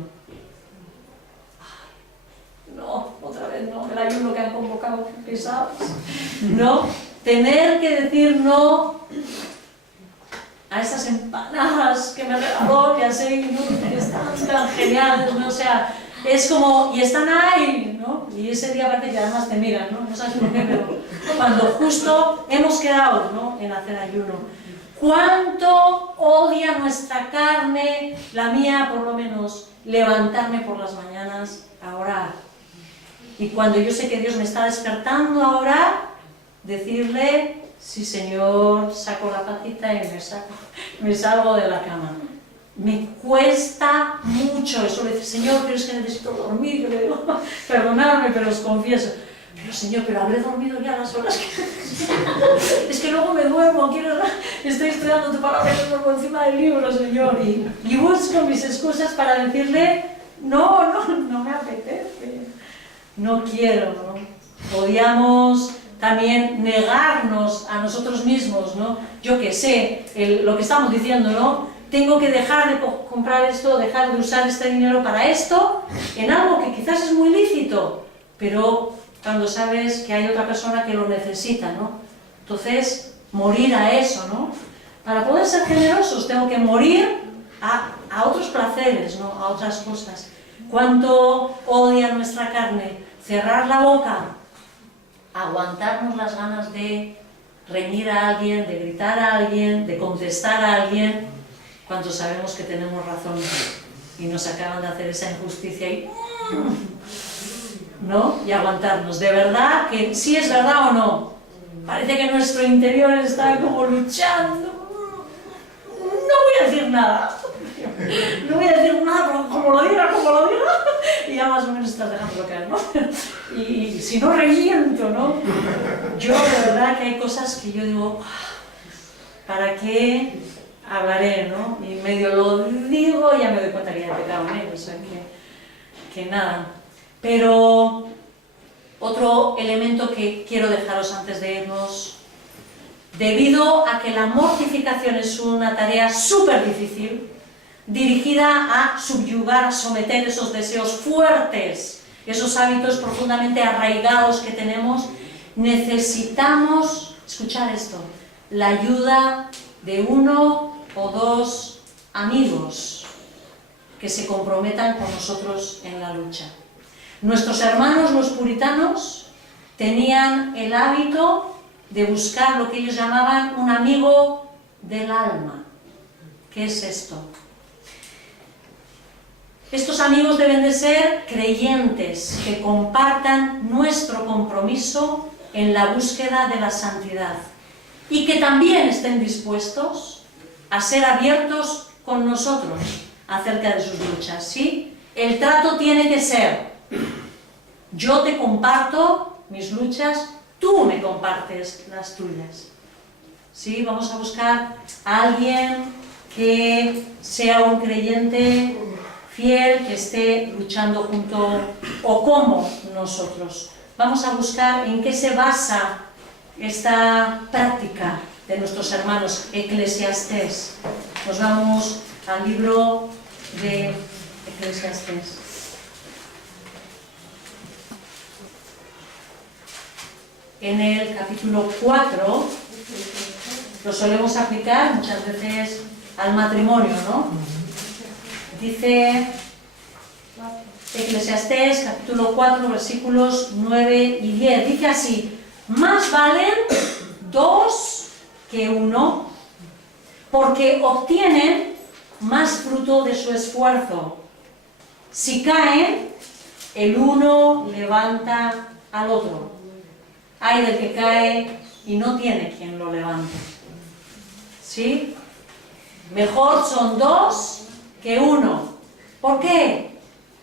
Ay, no, otra vez no, el ayuno que han convocado, pesados. No, tener que decir no a esas empanadas que me regaló, ya sé, que están tan geniales, ¿no? O sea, es como, y están ahí, ¿no? Y ese día parece que además te miran, ¿no? No sabes por qué, pero cuando justo hemos quedado, ¿no?, en hacer ayuno. ¿Cuánto odia nuestra carne, la mía por lo menos, levantarme por las mañanas a orar? Y cuando yo sé que Dios me está despertando a orar, decirle, sí Señor, saco la patita y me salgo de la cama. Me cuesta mucho eso, le dice, Señor, pero es que necesito dormir. Yo le digo, perdonadme, pero os confieso, pero Señor, pero habré dormido ya las horas que... es que luego me duermo, estoy estudiando tu palabra y me duermo encima del libro, Señor, y busco mis excusas para decirle, no me apetece, no quiero, ¿no? Odiamos también negarnos a nosotros mismos, ¿no? Yo que sé, lo que estamos diciendo, ¿no? Tengo que dejar de comprar esto, dejar de usar este dinero para esto, en algo que quizás es muy lícito, pero cuando sabes que hay otra persona que lo necesita, ¿no? Entonces, morir a eso, ¿no? Para poder ser generosos tengo que morir a otros placeres, ¿no? A otras cosas. ¿Cuánto odia nuestra carne? Cerrar la boca, aguantarnos las ganas de reñir a alguien, de gritar a alguien, de contestar a alguien, cuando sabemos que tenemos razón y nos acaban de hacer esa injusticia y... ¿no? Y aguantarnos. De verdad, que sí es verdad o no. Parece que nuestro interior está como luchando. No voy a decir nada. No voy a decir nada, pero como lo diga, y ya más o menos estás dejando caer, ¿no? Y si no, reviento, ¿no? Yo de verdad que hay cosas que yo digo, ¿para qué hablaré, no? Y medio lo digo y ya me doy cuenta que ya he pecado en ello, o sea que nada. Pero otro elemento que quiero dejaros antes de irnos, debido a que la mortificación es una tarea súper difícil, dirigida a subyugar, a someter esos deseos fuertes, esos hábitos profundamente arraigados que tenemos, necesitamos, escuchar esto, la ayuda de uno o dos amigos que se comprometan con nosotros en la lucha. Nuestros hermanos los puritanos tenían el hábito de buscar lo que ellos llamaban un amigo del alma. ¿Qué es esto? Estos amigos deben de ser creyentes que compartan nuestro compromiso en la búsqueda de la santidad y que también estén dispuestos a ser abiertos con nosotros acerca de sus luchas, ¿sí? El trato tiene que ser: yo te comparto mis luchas, tú me compartes las tuyas. ¿Sí? Vamos a buscar a alguien que sea un creyente fiel, que esté luchando junto o como nosotros. Vamos a buscar en qué se basa esta práctica de nuestros hermanos. Eclesiastés. Nos vamos al libro de Eclesiastés. En el capítulo 4 lo solemos aplicar muchas veces al matrimonio, ¿no? Dice Eclesiastés, capítulo 4, versículos 9 y 10. Dice así: más valen dos que uno, porque obtienen más fruto de su esfuerzo. Si caen, el uno levanta al otro. Hay del que cae y no tiene quien lo levante. ¿Sí? Mejor son dos que uno. ¿Por qué?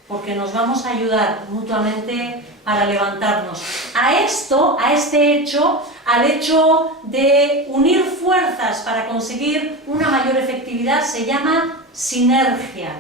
Porque nos vamos a ayudar mutuamente para levantarnos. A este hecho, al hecho de unir fuerzas para conseguir una mayor efectividad, se llama sinergia.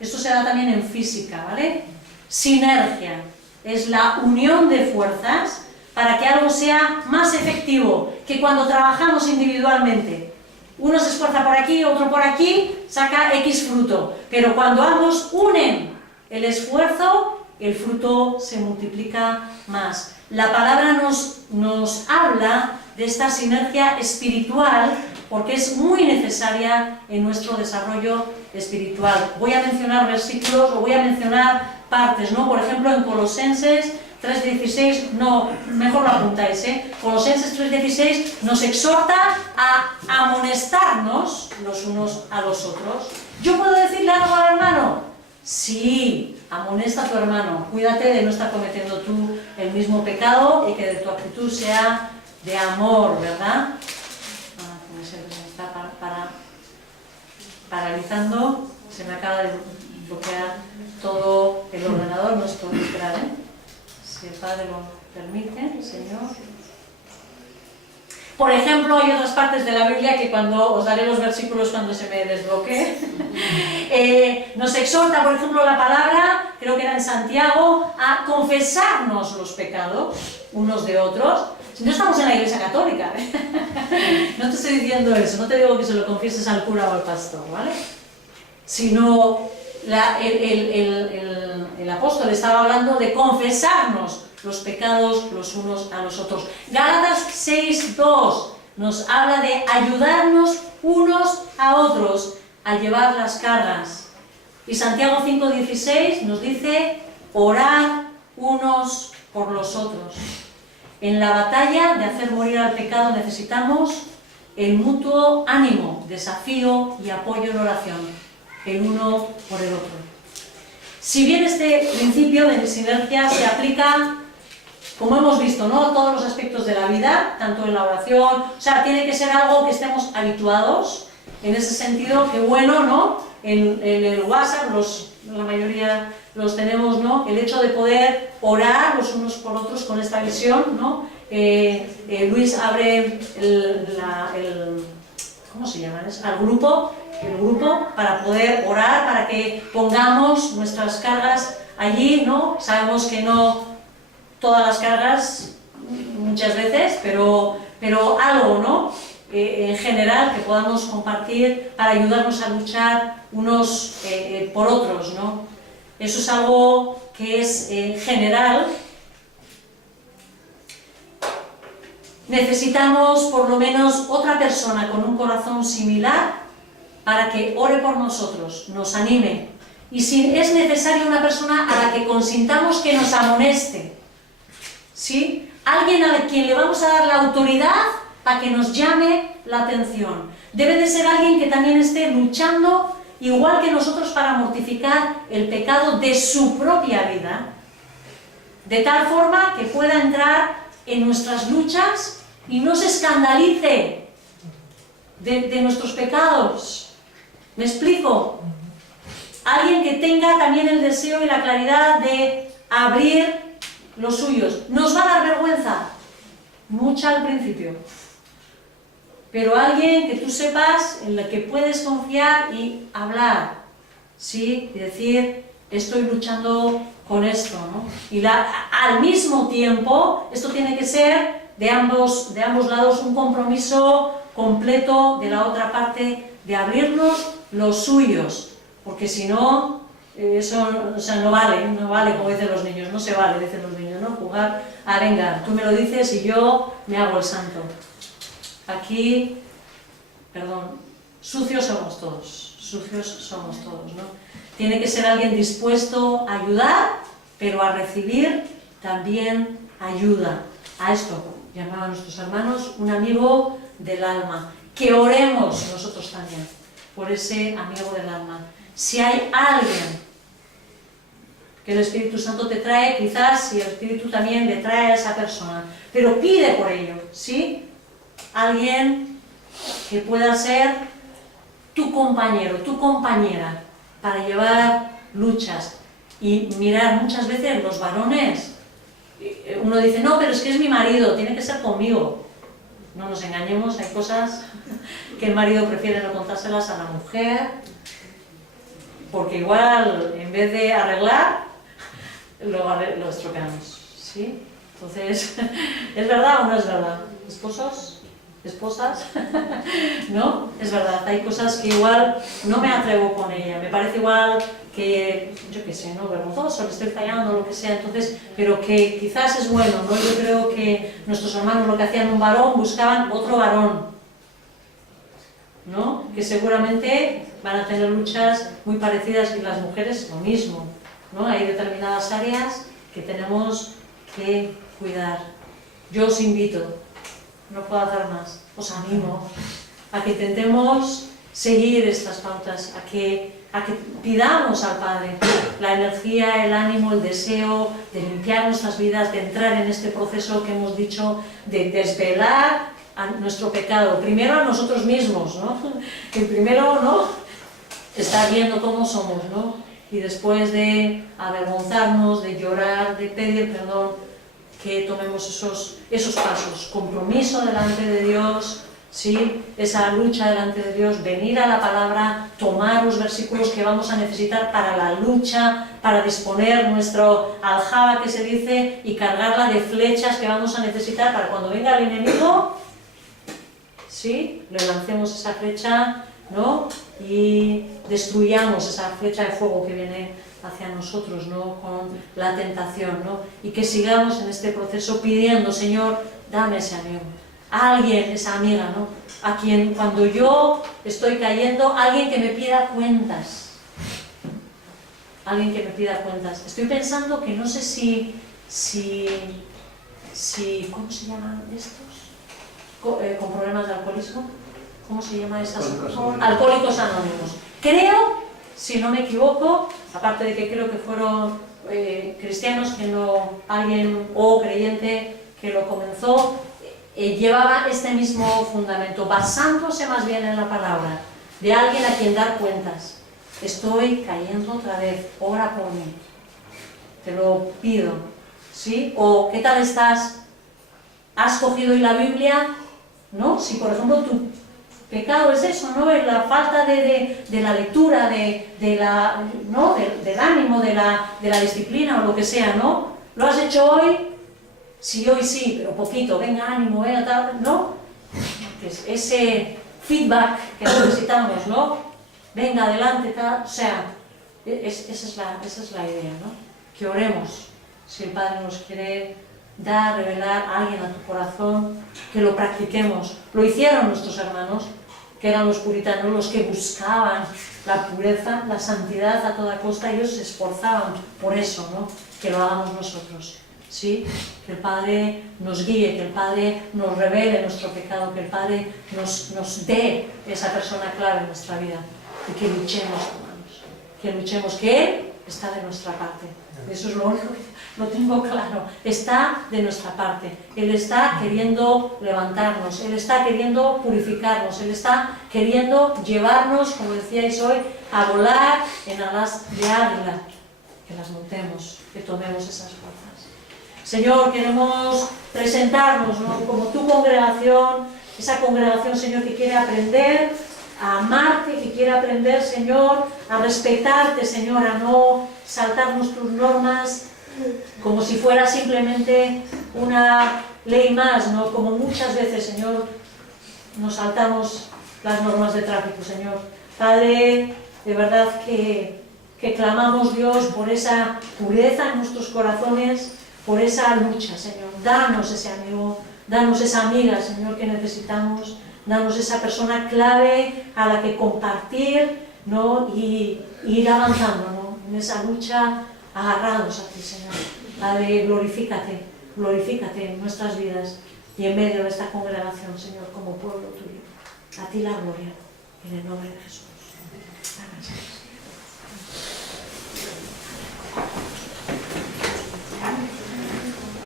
Esto se da también en física, ¿vale? Sinergia es la unión de fuerzas para que algo sea más efectivo que cuando trabajamos individualmente. Uno se esfuerza por aquí, otro por aquí, saca X fruto. Pero cuando ambos unen el esfuerzo, el fruto se multiplica más. La palabra nos habla de esta sinergia espiritual porque es muy necesaria en nuestro desarrollo espiritual. Voy a mencionar versículos o voy a mencionar partes, ¿no? Por ejemplo, en Colosenses 3:16, no, mejor lo apuntáis, Colosenses 3:16 nos exhorta a amonestarnos los unos a los otros. ¿Yo puedo decirle algo al hermano? Sí, amonesta a tu hermano, cuídate de no estar cometiendo tú el mismo pecado y que de tu actitud sea de amor, ¿verdad? Como siempre se me está paralizando, se me acaba de bloquear todo el ordenador, no se puede esperar, si el Padre lo permite, Señor. Por ejemplo, hay otras partes de la Biblia que cuando os daré los versículos cuando se me desbloquee, nos exhorta, por ejemplo, la palabra, creo que era en Santiago, a confesarnos los pecados unos de otros. Si no estamos en la Iglesia Católica, no te estoy diciendo eso, no te digo que se lo confieses al cura o al pastor, ¿vale? Sino el apóstol estaba hablando de confesarnos los pecados los unos a los otros. Gálatas 6:2 nos habla de ayudarnos unos a otros a llevar las cargas. Y Santiago 5:16 nos dice, orad unos por los otros. En la batalla de hacer morir al pecado necesitamos el mutuo ánimo, desafío y apoyo en oración, el uno por el otro. Si bien este principio de sinergia se aplica, como hemos visto, ¿no?, a todos los aspectos de la vida, tanto en la oración, o sea, tiene que ser algo que estemos habituados, en ese sentido, que bueno, ¿no?, en el WhatsApp, la mayoría los tenemos, ¿no?, el hecho de poder orar los unos por otros con esta visión, ¿no? Luis abre ¿cómo se llama? El grupo para poder orar, para que pongamos nuestras cargas allí, ¿no? Sabemos que no todas las cargas, muchas veces, pero algo, ¿no? En general, que podamos compartir para ayudarnos a luchar unos por otros, ¿no? Eso es algo que es general. Necesitamos por lo menos otra persona con un corazón similar para que ore por nosotros, nos anime. Y si es necesaria una persona a la que consintamos que nos amoneste, ¿sí? Alguien a quien le vamos a dar la autoridad para que nos llame la atención. Debe de ser alguien que también esté luchando igual que nosotros para mortificar el pecado de su propia vida, de tal forma que pueda entrar en nuestras luchas y no se escandalice de nuestros pecados. ¿Me explico? Alguien que tenga también el deseo y la claridad de abrir los suyos. ¿Nos va a dar vergüenza? Mucha al principio. Pero alguien que tú sepas en el que puedes confiar y hablar, ¿sí? Y decir, estoy luchando con esto, ¿no? Y al mismo tiempo, esto tiene que ser de ambos lados un compromiso completo de la otra parte de abrirnos los suyos, porque si no, eso, o sea, no vale, como dicen los niños, no se vale, dicen los niños, ¿no? Jugar a venga, tú me lo dices y yo me hago el santo. Aquí, perdón, sucios somos todos, ¿no? Tiene que ser alguien dispuesto a ayudar, pero a recibir también ayuda. A esto llamaban nuestros hermanos un amigo del alma. Que oremos nosotros también por ese amigo del alma. Si hay alguien que el Espíritu Santo te trae, quizás si el Espíritu también le trae a esa persona, pero pide por ello, ¿sí? Alguien que pueda ser tu compañero, tu compañera, para llevar luchas. Y mirar muchas veces los varones, uno dice, no, pero es que es mi marido, tiene que ser conmigo. No nos engañemos, hay cosas que el marido prefiere no contárselas a la mujer, porque igual en vez de arreglar, lo estropeamos, ¿sí? Entonces, ¿es verdad o no es verdad? ¿Esposos? ¿Esposas? ¿No? Es verdad, hay cosas que igual no me atrevo con ella, me parece igual que, yo qué sé, ¿no? Vergonzoso, le estoy fallando, lo que sea, entonces, pero que quizás es bueno, ¿no? Yo creo que nuestros hermanos lo que hacían un varón, buscaban otro varón, ¿no? Que seguramente van a tener luchas muy parecidas y las mujeres lo mismo, ¿no? Hay determinadas áreas que tenemos que cuidar. Yo os invito, no puedo hacer más, os animo a que intentemos seguir estas pautas, a que pidamos al Padre la energía, el ánimo, el deseo de limpiar nuestras vidas, de entrar en este proceso que hemos dicho, de desvelar a nuestro pecado, primero a nosotros mismos, ¿no? Que primero, ¿no?, estar viendo cómo somos, ¿no? Y después de avergonzarnos, de llorar, de pedir perdón, que tomemos esos pasos, compromiso delante de Dios, ¿sí? Esa lucha delante de Dios, venir a la palabra, tomar los versículos que vamos a necesitar para la lucha, para disponer nuestro aljaba que se dice y cargarla de flechas que vamos a necesitar para cuando venga el enemigo, ¿sí?, le lancemos esa flecha, ¿no?, y destruyamos esa flecha de fuego que viene hacia nosotros, ¿no?, con la tentación, ¿no?, y que sigamos en este proceso pidiendo, Señor, dame ese amigo, alguien, esa amiga, ¿no?, a quien cuando yo estoy cayendo, alguien que me pida cuentas, alguien que me pida cuentas. Estoy pensando que no sé si ¿cómo se llaman estos? Con problemas de alcoholismo, ¿cómo se llama esas? Alcohólicos Anónimos. Creo, si no me equivoco, aparte de que creo que fueron cristianos, que no, alguien o creyente que lo comenzó, llevaba este mismo fundamento, basándose más bien en la palabra, de alguien a quien dar cuentas. Estoy cayendo otra vez, ora por mí, te lo pido, ¿sí? O ¿qué tal estás? ¿Has cogido hoy la Biblia? ¿No? Si por ejemplo tu pecado es eso, ¿no?, es la falta de la lectura, ¿no?, del ánimo, de la disciplina o lo que sea, ¿no? ¿Lo has hecho hoy? Sí, hoy sí, pero poquito, venga, ánimo, venga, tal, ¿no? Pues ese feedback que necesitamos, ¿no? Venga, adelante, tal, o sea, esa es la idea, ¿no? Que oremos, si el Padre nos quiere dar, revelar a alguien a tu corazón, que lo practiquemos. Lo hicieron nuestros hermanos, que eran los puritanos, los que buscaban la pureza, la santidad a toda costa, ellos se esforzaban por eso, ¿no? Que lo hagamos nosotros, ¿sí? Que el Padre nos guíe, que el Padre nos revele nuestro pecado, que el Padre nos dé esa persona clave en nuestra vida y que luchemos, hermanos, que luchemos, que Él está de nuestra parte. Eso es lo único que lo tengo claro, está de nuestra parte. Él está queriendo levantarnos, Él está queriendo purificarnos, Él está queriendo llevarnos, como decíais hoy, a volar en alas de águila, que las montemos, que tomemos esas fuerzas. Señor, queremos presentarnos, ¿no?, como tu congregación, esa congregación, Señor, que quiere aprender a amarte, que quiere aprender, Señor, a respetarte, Señor, a no saltarnos tus normas como si fuera simplemente una ley más, ¿no? Como muchas veces, Señor, nos saltamos las normas de tráfico, Señor. Padre, de verdad que clamamos, Dios, por esa pureza en nuestros corazones, por esa lucha, Señor. Danos ese amigo, danos esa amiga, Señor, que necesitamos, danos esa persona clave a la que compartir, ¿no?, y ir avanzando, ¿no?, en esa lucha, agarrados a ti, Señor. Padre, glorifícate en nuestras vidas y en medio de esta congregación, Señor, como pueblo tuyo. A ti la gloria, en el nombre de Jesús. Amén.